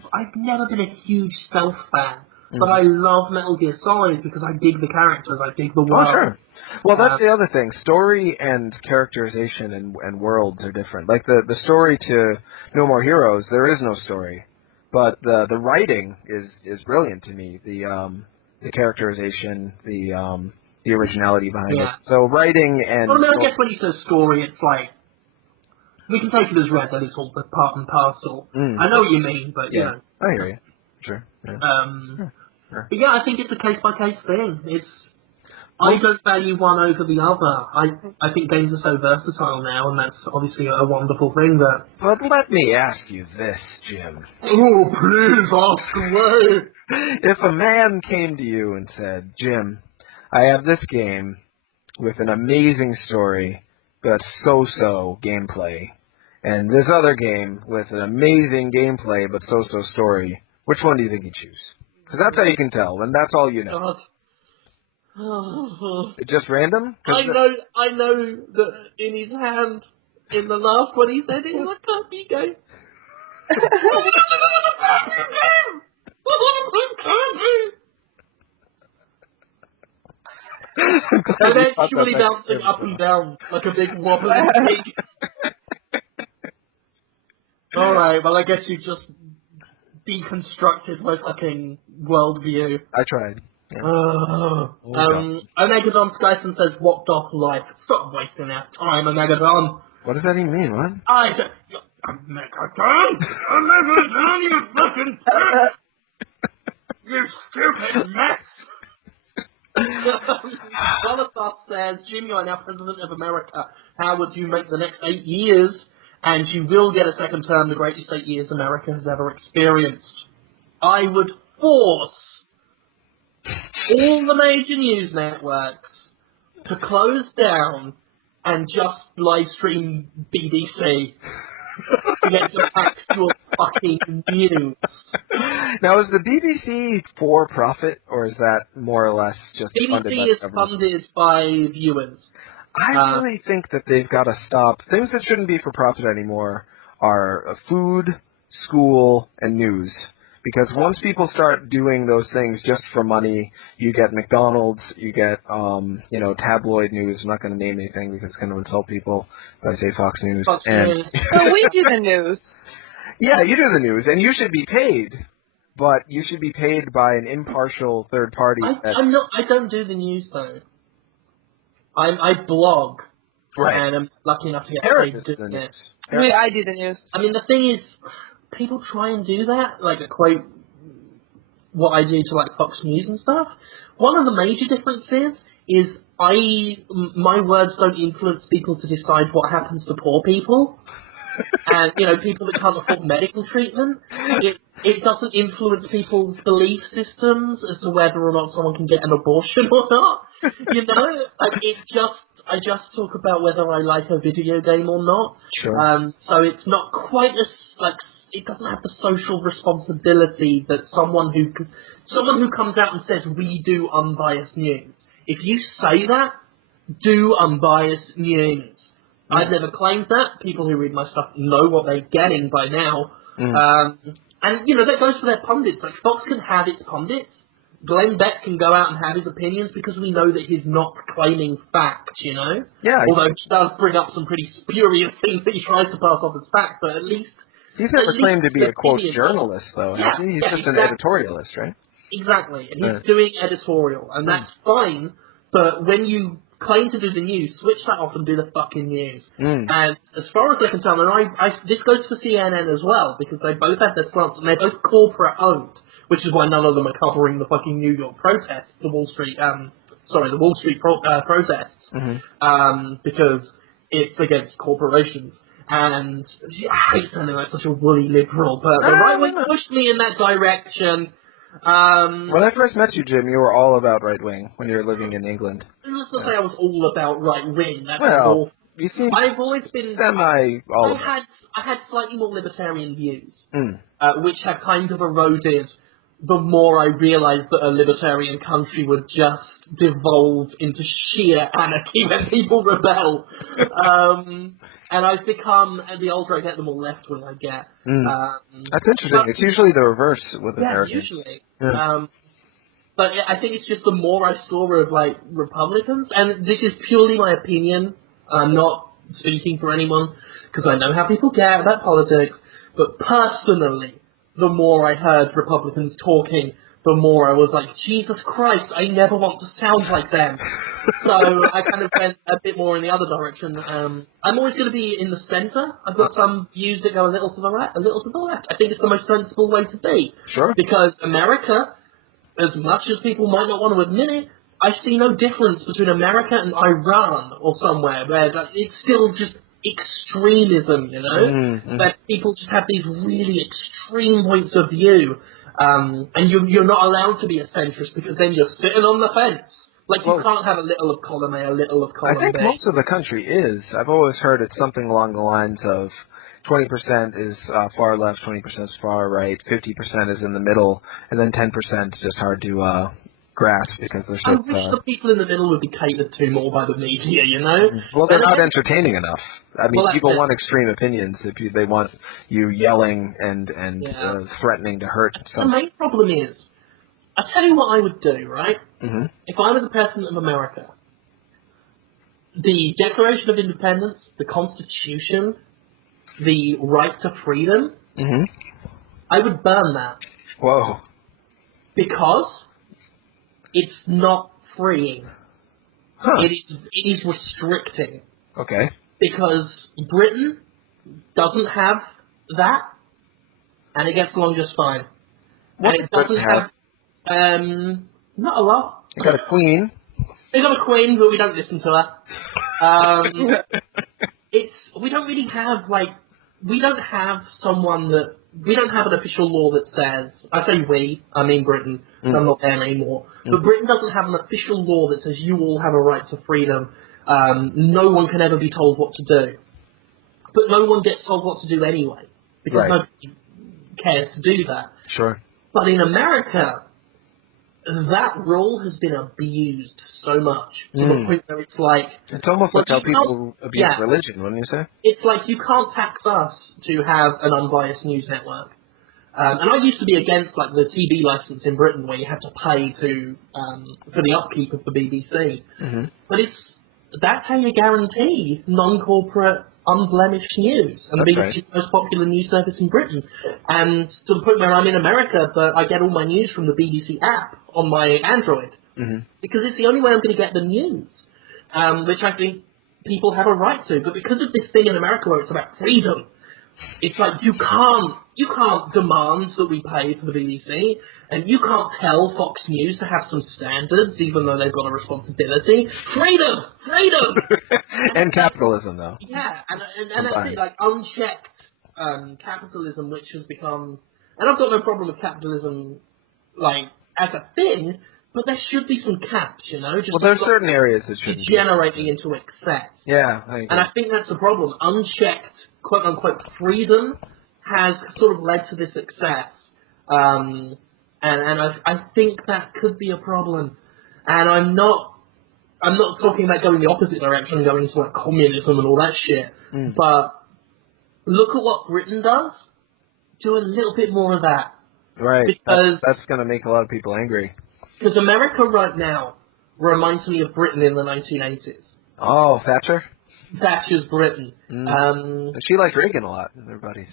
been a huge stealth fan, but I love Metal Gear Solid because I dig the characters, I dig the world. Oh, sure. Well, that's the other thing. Story and characterization and worlds are different. Like the story to No More Heroes, there is no story, but the writing is brilliant to me. The characterization, the originality behind it. So writing and. Well, I guess when you say story, it's like we can take it as read that it's all the part and parcel. I know what you mean, but I hear you. Sure. Yeah. But yeah, I think it's a case by case thing. I don't value one over the other. I think games are so versatile now, and that's obviously a wonderful thing. But let me ask you this, Jim. Oh, please ask away. If a man came to you and said, Jim, I have this game with an amazing story, but so-so gameplay, and this other game with an amazing gameplay, but so-so story, which one do you think you'd choose? Because that's how you can tell, and that's all you know. God. Just random? I know that in his hand, in the last one he said it was a copy game. And then actually bouncing up and down like a big wobbly pig. Alright, well I guess you just deconstructed my fucking worldview. I tried. Yeah. Omegadon Skyson says, what doth life? Stop wasting our time, Omegadon. What does that even mean, what? Omegadon, you fucking you stupid mess. Jonathan says, Jim, you are now President of America. How would you make the next 8 years? And you will get a second term, the greatest 8 years America has ever experienced. I would force all the major news networks to close down and just live stream BBC to get some actual fucking news. Now, is the BBC for profit, or is that more or less just funded by BBC is funded by viewers. I really think that they've got to stop. Things that shouldn't be for profit anymore are food, school, and news. Because once people start doing those things just for money, you get McDonald's, you get, tabloid news. I'm not going to name anything because it's going to insult people if I say Fox News. So we do the news. Yeah, you do the news, and you should be paid. But you should be paid by an impartial third party. I don't do the news, though. I blog. Right. And I'm lucky enough to get paid to do it. I do the news. I mean, the thing is, people try and do that, like equate what I do to like Fox News and stuff. One of the major differences is my words don't influence people to decide what happens to poor people. And, people that can't afford medical treatment. It doesn't influence people's belief systems as to whether or not someone can get an abortion or not. I just talk about whether I like a video game or not. Sure. So it's not quite as, it doesn't have the social responsibility that someone who comes out and says, we do unbiased news. If you say that, do unbiased news. I've never claimed that. People who read my stuff know what they're getting by now. And, that goes for their pundits. Like, Fox can have its pundits. Glenn Beck can go out and have his opinions because we know that he's not claiming fact, Yeah. Although he does bring up some pretty spurious things that he tries to pass off as fact, but at least He's never claimed to be a, quote, opinion. journalist, though, has he? He's just an editorialist, right? Exactly, and he's doing editorial, and that's fine, but when you claim to do the news, switch that off and do the fucking news. And as far as I can tell, and this goes for CNN as well, because they both have their slants, and they're both corporate owned, which is why none of them are covering the fucking New York protests, the Wall Street protests, because it's against corporations. And I hate sounding like such a woolly liberal, but the right wing pushed me in that direction. When I first met you, Jim, you were all about right wing when you were living in England. Let's not say I was all about right wing. You seem I've always been I had slightly more libertarian views, which have kind of eroded the more I realised that a libertarian country would just devolve into sheer anarchy when people rebel. And I've become, the older I get, the more left-wing I get. That's interesting. It's usually the reverse with Americans. Usually. But I think it's just the more I saw of, like, Republicans, and this is purely my opinion, I'm not speaking for anyone, because I know how people get about politics, but personally, the more I heard Republicans talking, the more I was like, Jesus Christ, I never want to sound like them. So I kind of went a bit more in the other direction. I'm always going to be in the centre. I've got some views that go a little to the right, a little to the left. I think it's the most sensible way to be. Sure. Because America, as much as people might not want to admit it, I see no difference between America and Iran or somewhere where it's still just extremism, you know? That people just have these really extreme points of view. And you're not allowed to be a centrist because then you're sitting on the fence. Like, you can't have a little of column A, a little of column B. I think most of the country is. I've always heard it's something along the lines of 20% is far left, 20% is far right, 50% is in the middle, and then 10% is just hard to grasp because there's I wish the people in the middle would be catered to more by the media, you know? Well, they're not entertaining enough. I mean, people want extreme opinions. They want you yelling and threatening to hurt someone. The main problem is, I'll tell you what I would do, right? If I was the President of America, the Declaration of Independence, the Constitution, the right to freedom, I would burn that. Whoa. Because it's not freeing. It is restricting. Okay. Because Britain doesn't have that, and it gets along just fine. What and it doesn't have? Not a lot. They got a queen. They got a queen, but we don't listen to her. We don't really have, like, we don't have an official law that says, I say we, I mean Britain, I'm not there anymore, but Britain doesn't have an official law that says you all have a right to freedom. No one can ever be told what to do. But no one gets told what to do anyway, because nobody cares to do that. Sure. But in America, that rule has been abused so much to the point where it's like... It's almost like how people abuse religion, wouldn't you say? It's like you can't tax us to have an unbiased news network. And I used to be against like the TV license in Britain where you have to pay for the upkeep of the BBC. But that's how you guarantee non-corporate, unblemished news. And the BBC is the most popular news service in Britain. And to the point where I'm in America, but I get all my news from the BBC app on my Android. Because it's the only way I'm going to get the news. Which I think people have a right to. But because of this thing in America where it's about freedom, it's like you can't demand that we pay for the BBC, and you can't tell Fox News to have some standards, even though they've got a responsibility. Freedom! And capitalism, though. Yeah, and that's it, like unchecked capitalism, which has become... And I've got no problem with capitalism, like, as a thing, but there should be some caps, you know? Just there are certain areas that shouldn't be. Degenerating into excess. Yeah, I agree. And I think that's the problem. Unchecked, quote-unquote, freedom has sort of led to this excess. And I think that could be a problem. And I'm not talking about going the opposite direction and going to, like, communism and all that shit. But look at what Britain does. Do a little bit more of that. Right. Because that's going to make a lot of people angry. Because America right now reminds me of Britain in the 1980s. Oh, Thatcher? Thatcher's Britain. She liked Reagan a lot, everybody.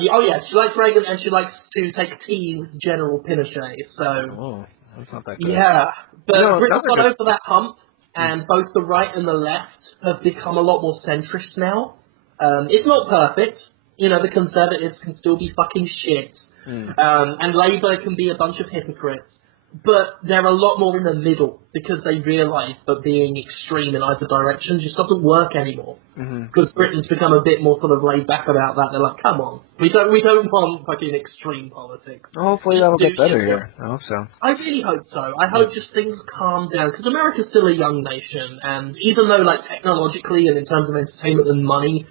Yeah, she likes Reagan and she likes to take tea with General Pinochet. So that's not that good. Yeah, but Britain's got good. over that hump, and both the right and the left have become a lot more centrist now. It's not perfect. The Conservatives can still be fucking shit, and Labour can be a bunch of hypocrites. But they're a lot more in the middle because they realise that being extreme in either direction just doesn't work anymore. Because Britain's become a bit more sort of laid back about that. They're like, come on, we don't want fucking extreme politics. Hopefully that'll get better here. I hope so. I really hope so. I hope just things calm down because America's still a young nation, and even though like technologically and in terms of entertainment and money,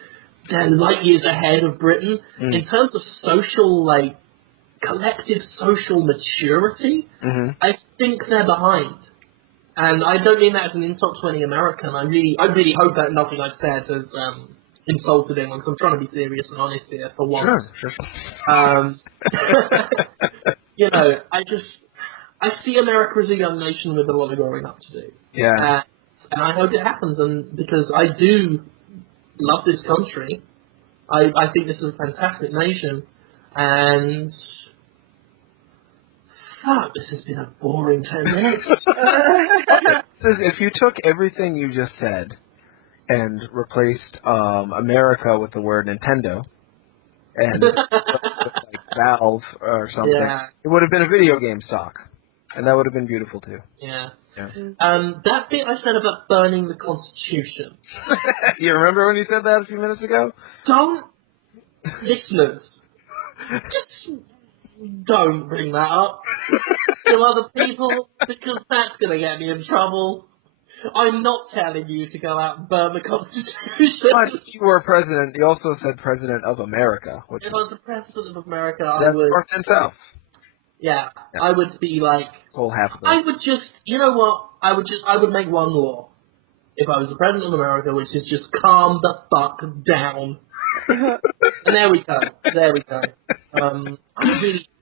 they're light years ahead of Britain in terms of social collective social maturity, I think they're behind. And I don't mean that as an insult to any American. I really hope that nothing I've said has insulted anyone, because I'm trying to be serious and honest here for once. Sure. I see America as a young nation with a lot of growing up to do. Yeah. And I hope it happens, and because I do love this country. I think this is a fantastic nation, and fuck, this has been a boring 10 minutes. If you took everything you just said and replaced America with the word Nintendo and with, like Valve or something, it would have been a video game stock, and that would have been beautiful too. Yeah. That bit I said about burning the Constitution. You remember when you said that a few minutes ago? Listeners, just don't bring that up to other people, because that's going to get me in trouble. I'm not telling you to go out and burn the Constitution. But you were president. You also said president of America. If I was the president of America, that's I would... North and South. Yeah, I would be like... Whole half of it. I would just... You know what? I would make one law. If I was the president of America, which is just calm the fuck down. And there we go.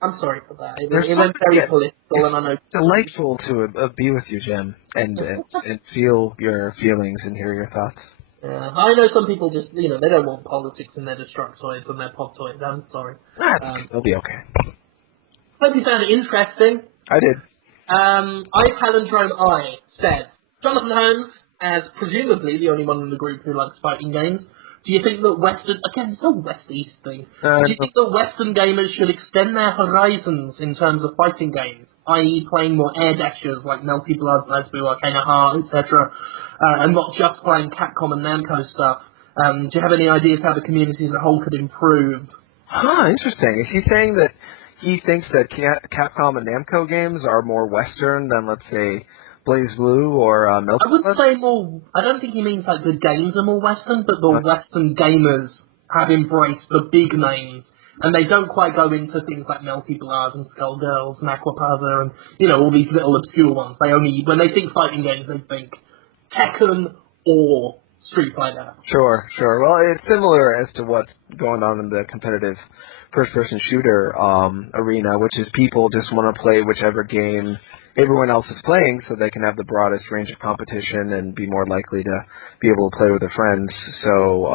I'm sorry for that. It went very political, and I know... It's delightful to be with you, Jim, and feel your feelings and hear your thoughts. I know some people just, they don't want politics in their Destructoids and their Podtoids. I'm sorry. They'll be okay. Hope you found it interesting. I did. Palindrome I said, Jonathan Holmes, as presumably the only one in the group who likes fighting games, do you think that Western... Again, it's a West-East thing. Do you think that Western gamers should extend their horizons in terms of fighting games, i.e. playing more air dashers like Melty Blood, Lesbu, Arcana Heart, etc., and not just playing Capcom and Namco stuff? Do you have any ideas how the community as a whole could improve? Interesting. Is he saying that he thinks that Capcom and Namco games are more Western than, let's say, Blaze Blue or Melty Blood? I wouldn't say more... I don't think he means like the games are more Western, but the Western gamers have embraced the big names, and they don't quite go into things like Melty Blood and Skullgirls and Aquapaza and, all these little obscure ones. When they think fighting games, they think Tekken or Street Fighter. Sure. Well, it's similar as to what's going on in the competitive first-person shooter arena, which is people just want to play whichever game everyone else is playing so they can have the broadest range of competition and be more likely to be able to play with their friends. So,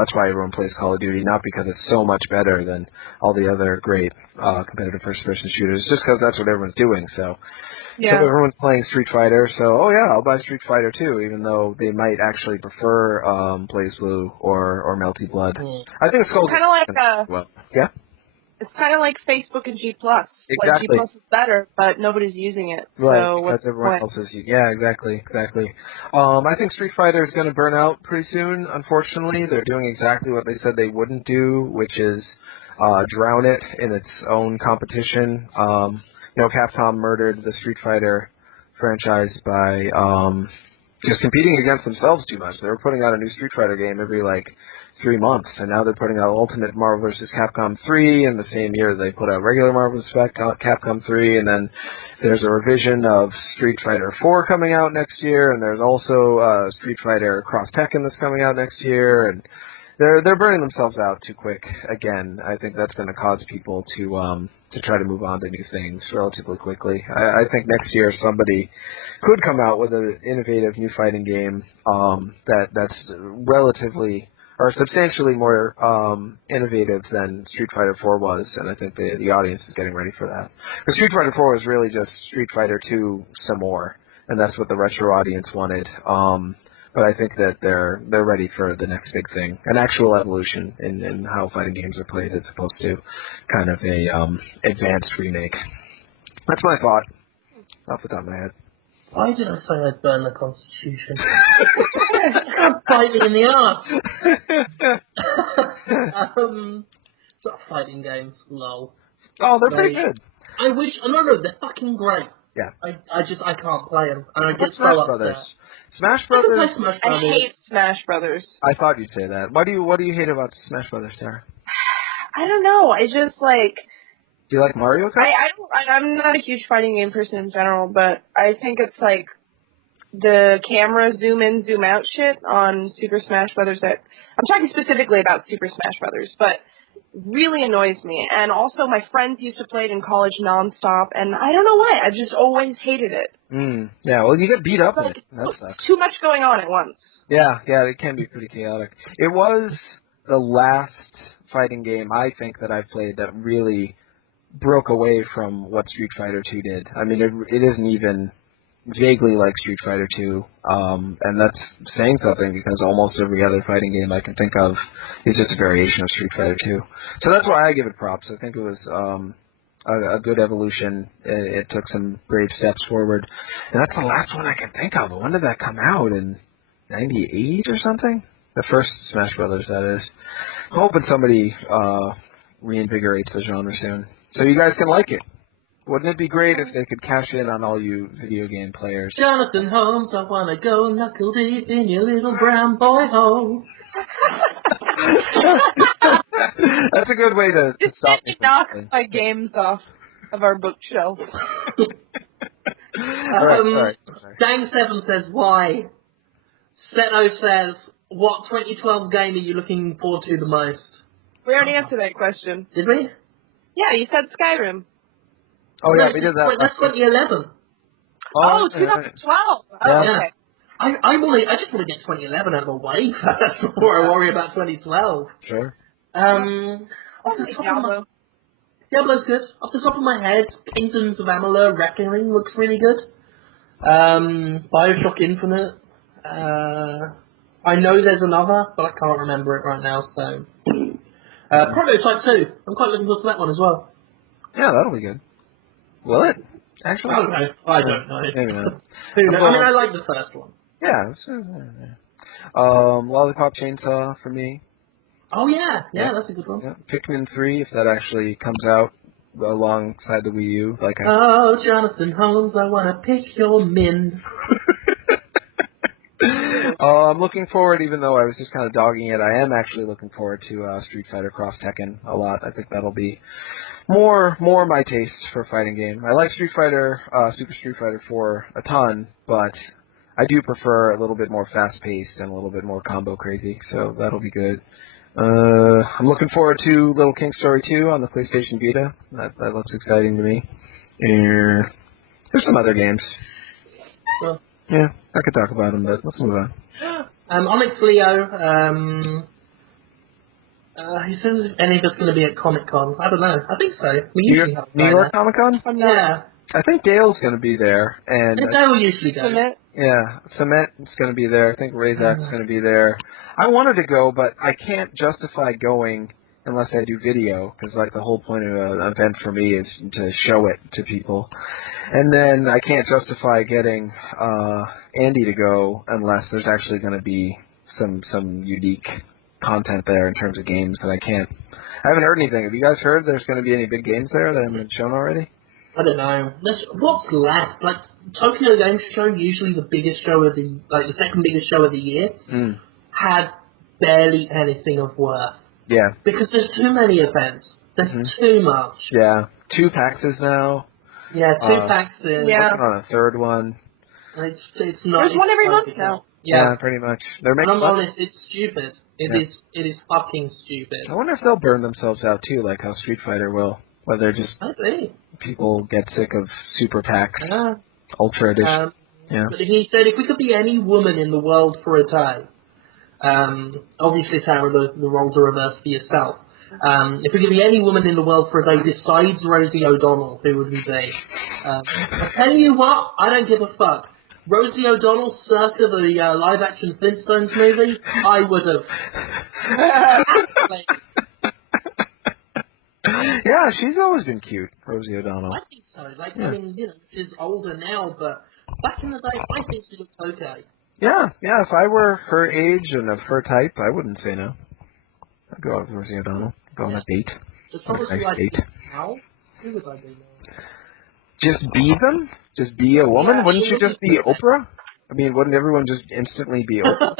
that's why everyone plays Call of Duty, not because it's so much better than all the other great competitive first-person shooters, just because that's what everyone's doing. So everyone's playing Street Fighter, so, I'll buy Street Fighter too, even though they might actually prefer Blaze Blue or Melty Blood. I think it's kind of like It's kind of like Facebook and G+. Exactly. Like G+ is better, but nobody's using it. Right, so because everyone else is. Yeah, exactly. I think Street Fighter is going to burn out pretty soon, unfortunately. They're doing exactly what they said they wouldn't do, which is drown it in its own competition. Capcom murdered the Street Fighter franchise by just competing against themselves too much. They were putting out a new Street Fighter game every, 3 months, and now they're putting out Ultimate Marvel vs. Capcom 3 in the same year they put out regular Marvel vs. Capcom 3, and then there's a revision of Street Fighter 4 coming out next year, and there's also Street Fighter Cross Tekken that's coming out next year, and they're burning themselves out too quick again. I think that's going to cause people to try to move on to new things relatively quickly. I think next year somebody could come out with an innovative new fighting game that's relatively are substantially more innovative than Street Fighter 4 was, and I think the audience is getting ready for that. Because Street Fighter 4 was really just Street Fighter 2 some more, and that's what the retro audience wanted. But I think that they're ready for the next big thing, an actual evolution in how fighting games are played, as opposed to kind of a advanced remake. That's my thought, off the top of my head. Why did I say I'd burn the Constitution? Bite me in the arse. Sort of fighting games, lol. Oh, they're pretty good. I wish. No, they're fucking great. Yeah. I can't play them, and I get Smash so Brothers. upset. Smash I Brothers. can play Smash I Brothers. hate Smash Brothers. I thought you'd say that. What do you hate about Smash Brothers, Sarah? I don't know. I just like. Do you like Mario Kart? I'm not a huge fighting game person in general, but I think it's like the camera zoom in, zoom out shit on Super Smash Brothers. That I'm talking specifically about Super Smash Brothers, but really annoys me. And also, my friends used to play it in college nonstop, and I don't know why. I just always hated it. Yeah, well, you get beat up in Like, it. That sucks. too much going on at once. Yeah, it can be pretty chaotic. It was the last fighting game I think that I've played that really broke away from what Street Fighter 2 did. I mean, it isn't even vaguely like Street Fighter 2, and that's saying something because almost every other fighting game I can think of is just a variation of Street Fighter 2. So that's why I give it props. I think it was a good evolution. It took some brave steps forward, and that's the last one I can think of. When did that come out? In '98 or something? The first Smash Brothers, that is. I'm hoping somebody reinvigorates the genre soon, so you guys can like it. Wouldn't it be great if they could cash in on all you video game players? Jonathan Holmes, I wanna go knuckle deep in your little brown boy hole. That's a good way to Just stop need me to knock from my games off of our bookshelf. Sorry. Dang7 says, why? Seto says, what 2012 game are you looking forward to the most? We already answered that question. Did we? Yeah, you said Skyrim. Oh yeah, we did that. Wait, that's 2011. Oh, 2012. Oh, Yeah. okay. I just want to get 2011 out of the way first before I worry about 2012. Sure. Off the top of my, Diablo. Diablo's good. Off the top of my head, Kingdoms of Amalur Reckoning looks really good. Bioshock Infinite. I know there's another, but I can't remember it right now. So, Prototype 2. I'm quite looking forward to that one as well. Yeah, that'll be good. Will it? Actually? I don't know. Maybe not. Who knows? I mean, I like the first one. Yeah. Lollipop Chainsaw for me. Oh yeah, that's a good one. Yeah. Pikmin 3, if that actually comes out alongside the Wii U, like I. Oh, Jonathan Holmes, I wanna pick your min. I'm looking forward, even though I was just kind of dogging it, I am actually looking forward to Street Fighter Cross Tekken a lot. I think that'll be more my taste for a fighting game. I like Street Fighter, Super Street Fighter 4 a ton, but I do prefer a little bit more fast-paced and a little bit more combo crazy, so that'll be good. I'm looking forward to Little King Story 2 on the PlayStation Vita. That looks exciting to me. There's some other games. Well, yeah, I could talk about them, but let's move on. Onyx Leo, he says if any of us going to be at Comic-Con. I don't know. I think so. We usually have New York Comic Con? Yeah. I think Dale's going to be there. And Dale usually goes. Yeah, Cement's going to be there. I think Razak's going to be there. I wanted to go, but I can't justify going unless I do video, because like the whole point of an event for me is to show it to people. And then I can't justify getting Andy to go unless there's actually going to be some unique content there in terms of games that I haven't heard anything. Have you guys heard there's going to be any big games there that haven't been shown already? I don't know. What's left? Like, Tokyo Game Show, usually the biggest show of the second biggest show of the year, had barely anything of worth. Yeah. Because there's too many events. There's too much. Yeah. 2 PAXs now. Yeah, 2 PAXs. Yeah. Working on a third one. It's not. There's one every month now. Yeah, pretty much. They're making. I'm honest, it's stupid. It is fucking stupid. I wonder if they'll burn themselves out too, like how Street Fighter will. Whether just people get sick of Super PAX, Ultra Edition. But he said if we could be any woman in the world for a day, Obviously, Sarah, the roles are reversed for yourself. If we could be any woman in the world for a day besides Rosie O'Donnell, who would we be? I tell you what, I don't give a fuck. Rosie O'Donnell, circa the live-action Flintstones movie, I would have. Yeah, she's always been cute, Rosie O'Donnell. I think so. I mean, she's older now, but back in the day, I think she looked okay. Yeah, if I were her age and of her type, I wouldn't say no. I'd go out with Rosie O'Donnell. Go on a date. Just On a obviously nice date. now. Who would I be now? Just be them? Just be a woman? Yeah, Wouldn't she you just wouldn't be Oprah? I mean, wouldn't everyone just instantly be Oprah?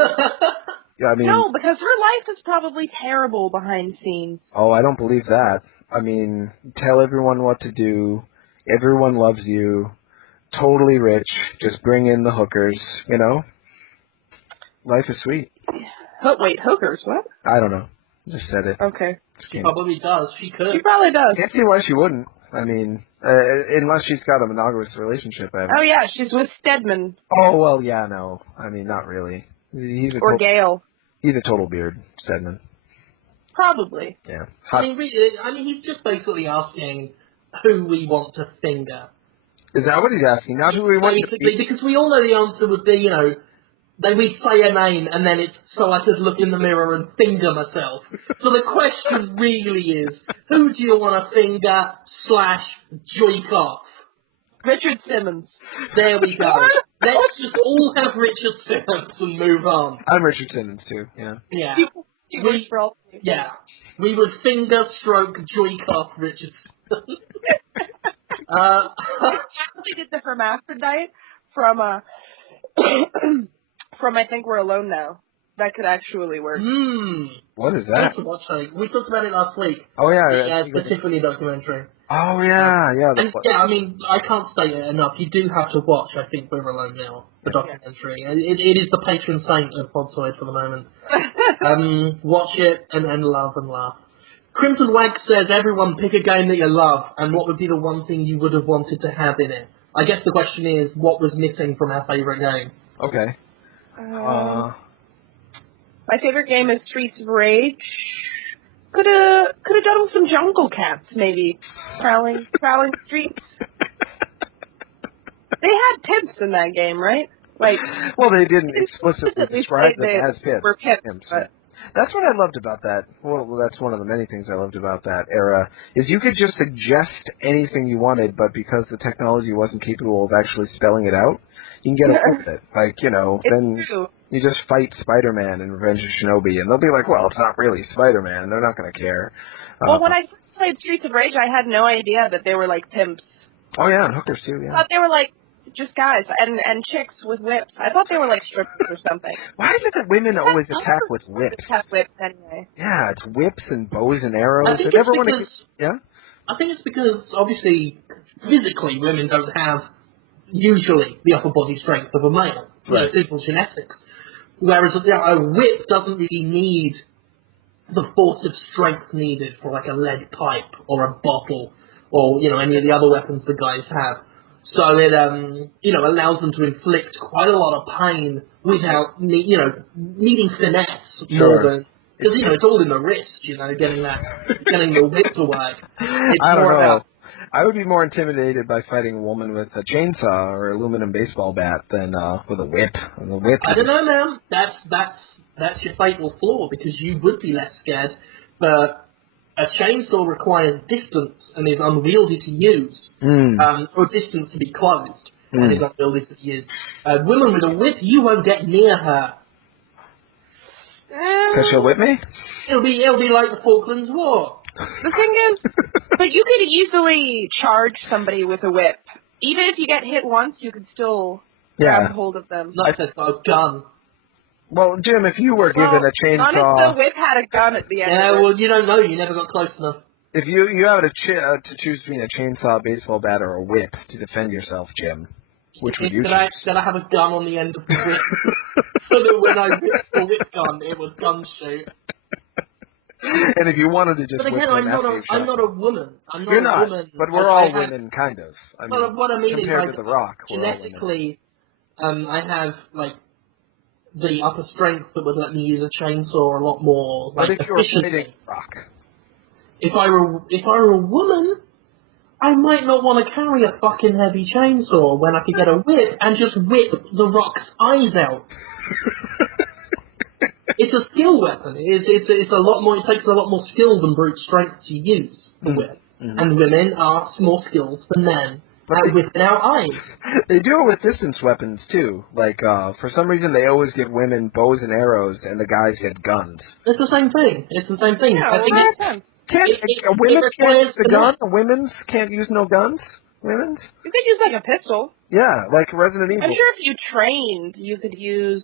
Yeah, I mean... No, because her life is probably terrible behind scenes. Oh, I don't believe that. I mean, tell everyone what to do. Everyone loves you. Totally rich. Just bring in the hookers, you know? Life is sweet. Wait, hookers, what? I don't know. Just said it. Okay. She probably does. She could. She probably does. Can't see why she wouldn't. I mean, unless she's got a monogamous relationship. Oh, yeah, she's with Stedman. Oh, well, yeah, no. I mean, not really. Or Gale. He's a total beard, Stedman. Probably. Yeah. I mean, really, he's just basically asking who we want to finger. Is that what he's asking? Not who we want to Basically, because we all know the answer would be, we'd say a name and then it's so I could look in the mirror and finger myself. So the question really is, who do you want to finger / joik off? Richard Simmons. There we go. Let's just all have Richard Simmons and move on. I'm Richard Simmons, too, yeah. Yeah. Yeah. We would finger, stroke, joik off Richard Simmons. I actually did the hermaphrodite from I Think We're Alone Now. That could actually work. What is that? We talked about it last week. Oh, yeah. The Tiffany documentary. Oh, yeah, And I mean, I can't state it enough. You do have to watch I Think We're Alone Now, the documentary. It is the patron saint of Podtoid for the moment. Watch it and love and laugh. Crimson Wag says, everyone pick a game that you love, and what would be the one thing you would have wanted to have in it? I guess the question is, what was missing from our favourite game? Okay. My favorite game is Streets of Rage. Could have done with some jungle cats, maybe. Prowling streets. They had pimps in that game, right? Well, they didn't explicitly describe them as pimps. Were pimps, but... That's what I loved about that. Well, that's one of the many things I loved about that era, is you could just suggest anything you wanted, but because the technology wasn't capable of actually spelling it out, you can get away with it. Then you just fight Spider-Man in Revenge of Shinobi, and they'll be like, well, it's not really Spider-Man. They're not going to care. Well, when I first played Streets of Rage, I had no idea that they were, pimps. Oh, yeah, and hookers, too, yeah. I thought they were, just guys and chicks with whips. I thought they were strippers or something. Why is it that women always attack with whips? Have whips anyway. Yeah, it's whips and bows and arrows. I think it's because obviously physically women don't have usually the upper body strength of a male. Right. Simple genetics. Whereas a whip doesn't really need the force of strength needed for a lead pipe or a bottle or any of the other weapons the guys have. So it, allows them to inflict quite a lot of pain without, needing finesse more than... Because, it's all in the wrist, getting the whip away. I don't know. I would be more intimidated by fighting a woman with a chainsaw or aluminum baseball bat than with a whip. I don't know, man. That's your fatal flaw, because you would be less scared. But a chainsaw requires distance and is unwieldy to use. Or distance to be closed, and is unwieldy to use. A woman with a whip, you won't get near her. Because she'll whip me? It'll be like the Falklands War. The thing is, but you could easily charge somebody with a whip. Even if you get hit once, you could still grab hold of them. Not if they've got a gun. Well, Jim, if you were given a chainsaw... Not if the whip had a gun at the end of it. Well, you don't know. You never got close enough. If you have to choose between a chainsaw, a baseball bat, or a whip to defend yourself, Jim, which would you choose? Did I have a gun on the end of the whip? So that when I whipped the whip gun, it was gun shoot. And if you wanted to just but again, I'm not a woman. You're not, but we're all women, kind of. I mean, what I mean compared is, to The Rock, we're all women. genetically, I have, the upper strength that would let me use a chainsaw a lot more, like, What if you were efficiently. fighting rock? If I were a woman, I might not want to carry a fucking heavy chainsaw when I could get a whip and just whip the rock's eyes out. It's a skill weapon. It's a lot more. It takes a lot more skill than brute strength to use the whip. And women are more skilled than men at whipping out eyes. They do it with distance weapons too. Like for some reason, they always give women bows and arrows, and the guys get guns. It's the same thing. Yeah, I think Women can't use the gun. Women can't use no guns. Women's. You could use like a pistol. Yeah, like Resident Evil. I'm sure if you trained, you could use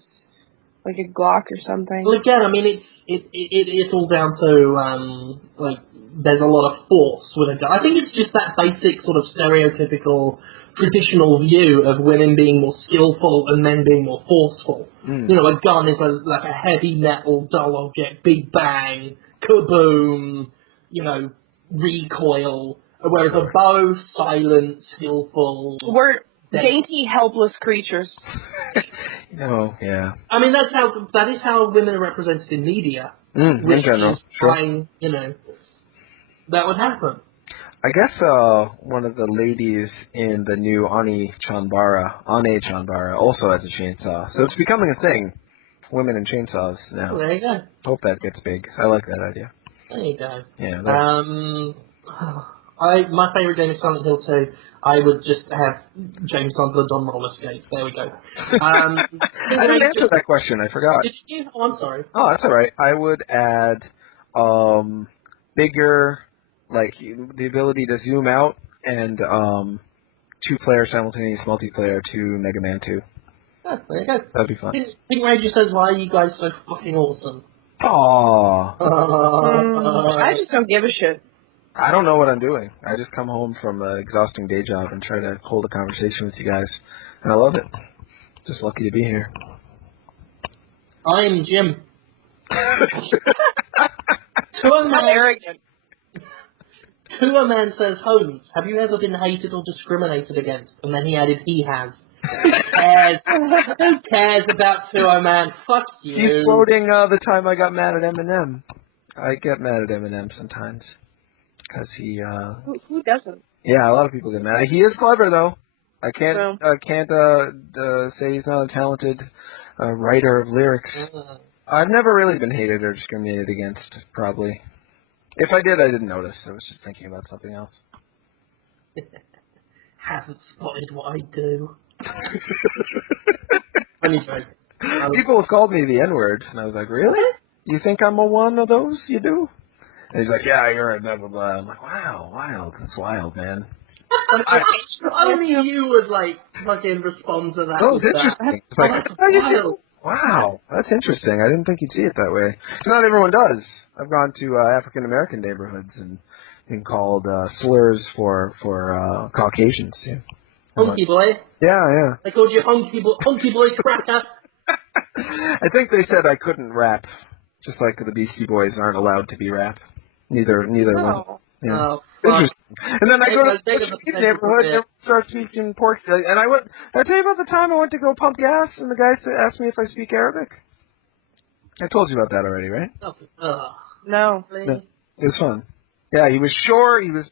like a Glock or something. Well, again, I mean, it's all down to like there's a lot of force with a gun. I think it's just that basic sort of stereotypical traditional view of women being more skillful and men being more forceful. You know, a gun is like a heavy metal dull object, big bang, kaboom, you know, recoil. Whereas a bow, silent, skillful. We're dainty, helpless creatures. Oh, yeah. I mean, that is how women are represented in media. In general, sure. You know, that would happen. I guess one of the ladies in the new Ane Chanbara also has a chainsaw. So it's becoming a thing. Women and chainsaws now. Well, there you go. Hope that gets big. I like that idea. There you go. Yeah. My favourite game is Silent Hill 2. I would just have James Sunderland on roller skates. There we go. I didn't answer that question. I forgot. Did you? Oh, I'm sorry. Oh, that's all right. I would add bigger, like the ability to zoom out and 2-player simultaneous multiplayer to Mega Man 2. Oh, there you go. That'd be fun. Pink Ranger says, "Why are you guys so fucking awesome?" Aww. I just don't give a shit. I don't know what I'm doing. I just come home from an exhausting day job and try to hold a conversation with you guys, and I love it. Just lucky to be here. I'm Jim. Arrogant. To a man says, Holmes, have you ever been hated or discriminated against? And then he added, he has. Who cares? Who cares about To-O Man? Fuck you. He's quoting the time I got mad at Eminem. I get mad at Eminem sometimes. Because he, Who doesn't? Yeah, a lot of people get mad. He is clever, though. I can't say he's not a talented writer of lyrics. I've never really been hated or discriminated against, probably. If I did, I didn't notice. I was just thinking about something else. Haven't spotted what I do. Anyway. People have called me the N-word, and I was like, really? You think I'm a one of those? You do? And he's like, yeah, you're a blah, blah, blah. I'm like, wow, wild. That's wild, man. Only you would, like, fucking respond to that. Oh, it's interesting. It's like, that's wild. Wow, that's interesting. I didn't think you'd see it that way. Not everyone does. I've gone to African-American neighborhoods and been called slurs for Caucasians, too. Hunky boy? Yeah. They called you hunky boy cracker? I think they said I couldn't rap, just like the Beastie Boys aren't allowed to be rap. Neither one. Yeah. Oh, interesting. And then I go to the neighborhood and start speaking Portuguese. And I tell you about the time I went to go pump gas, and the guy asked me if I speak Arabic. I told you about that already, right? No. It was fun. Yeah, he was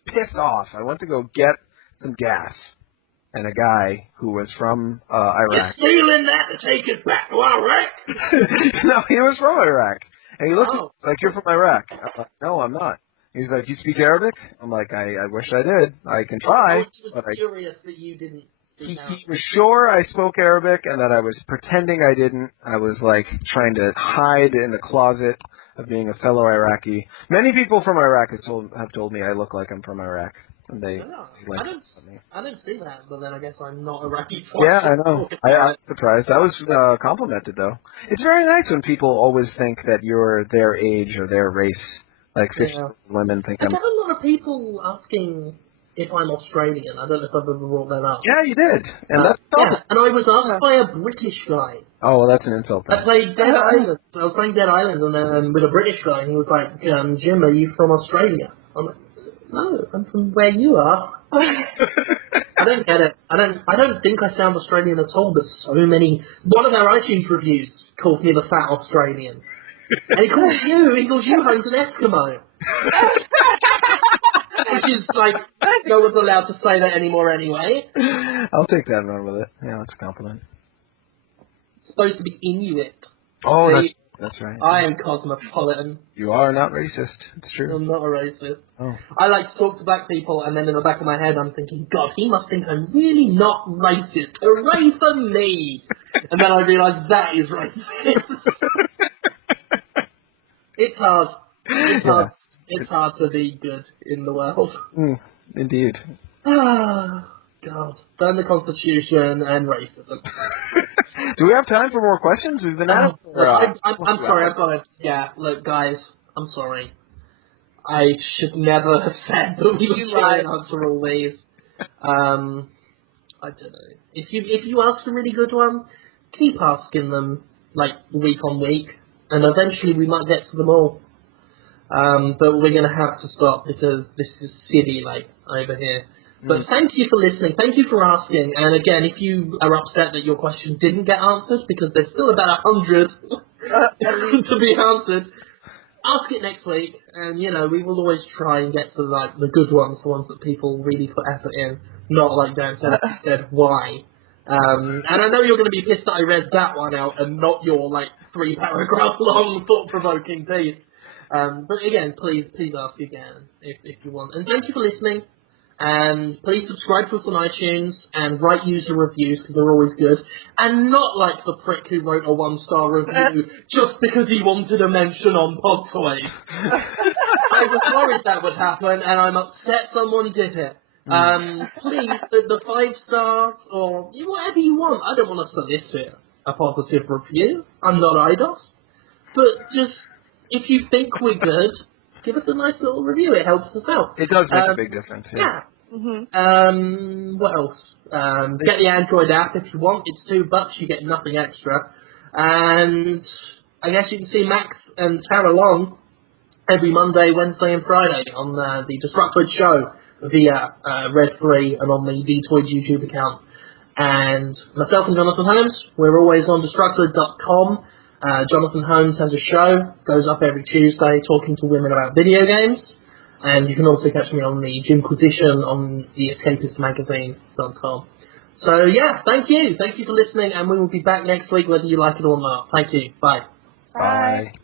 pissed off. I went to go get some gas. And a guy who was from Iraq. You're stealing that to take it back to Iraq? No, he was from Iraq. And he looked at me like, you're from Iraq. I'm like, no, I'm not. He's like, you speak Arabic? I'm like, I wish I did. I can try. I was curious that you didn't. He was sure I spoke Arabic and that I was pretending I didn't. I was like trying to hide in the closet of being a fellow Iraqi. Many people from Iraq have told me I look like I'm from Iraq. And I don't see that, but then I guess I'm not Iraqi. Yeah, I know. I'm surprised. I was complimented, though. It's very nice when people always think that you're their age or their race. Like, women think I get a lot of people asking if I'm Australian. I don't know if I've ever brought that up. Yeah, you did. And and I was asked by a British guy. Oh, well, that's an insult. I played Dead Island. I was playing Dead Island and then with a British guy, and he was like, Jim, are you from Australia? I'm like, no, I'm from where you are. I don't get it. I don't think I sound Australian at all. There's so many. One of their iTunes reviews calls me the fat Australian. And he calls you Holmes an Eskimo. Which is like, no one's allowed to say that anymore anyway. I'll take that and run with it. Yeah, that's a compliment. It's supposed to be Inuit. Oh, See, that's right. I am cosmopolitan. You are not racist. It's true. I'm not a racist. Oh. I like to talk to black people, and then in the back of my head I'm thinking, God, he must think I'm really not racist. Hooray for me! And then I realise that is racist. It's hard. It's hard. It's hard to be good in the world. Indeed. Ah, God. Burn the Constitution and racism. Do we have time for more questions? We've been at it for, I'm sorry, I've got to... Yeah, look, guys, I'm sorry. I should never have said that we would try and answer all these. I don't know. If you ask a really good one, keep asking them, like, week on week, and eventually we might get to them all. But we're going to have to stop because this is silly, like, over here. But thank you for listening. Thank you for asking. And again, if you are upset that your question didn't get answered, because there's still about 100 to be answered, ask it next week. And, you know, we will always try and get to, like, the good ones, the ones that people really put effort in. Not like Dan said, why? And I know you're going to be pissed that I read that one out and not your, like, 3-paragraph long, thought-provoking piece. But again, please ask again if you want. And thank you for listening. And please subscribe to us on iTunes and write user reviews because they're always good. And not like the prick who wrote a 1-star review just because he wanted a mention on Podtoid. I was worried that would happen and I'm upset someone did it. Please, the 5 stars or whatever you want. I don't want to solicit a positive review. I'm not IDOS. But just, if you think we're good, give us a nice little review. It helps us out. It does make a big difference. Yeah. What else? Get the Android app if you want. It's $2. You get nothing extra. And I guess you can see Max and Tara Long every Monday, Wednesday, and Friday on the Destructoid Show via Red3 and on the Vtoid YouTube account. And myself and Jonathan Holmes, we're always on Destructoid.com. Jonathan Holmes has a show, goes up every Tuesday talking to women about video games. And you can also catch me on the Jimquisition on the escapistmagazine.com. So yeah, thank you. Thank you for listening, and we will be back next week whether you like it or not. Thank you. Bye. Bye.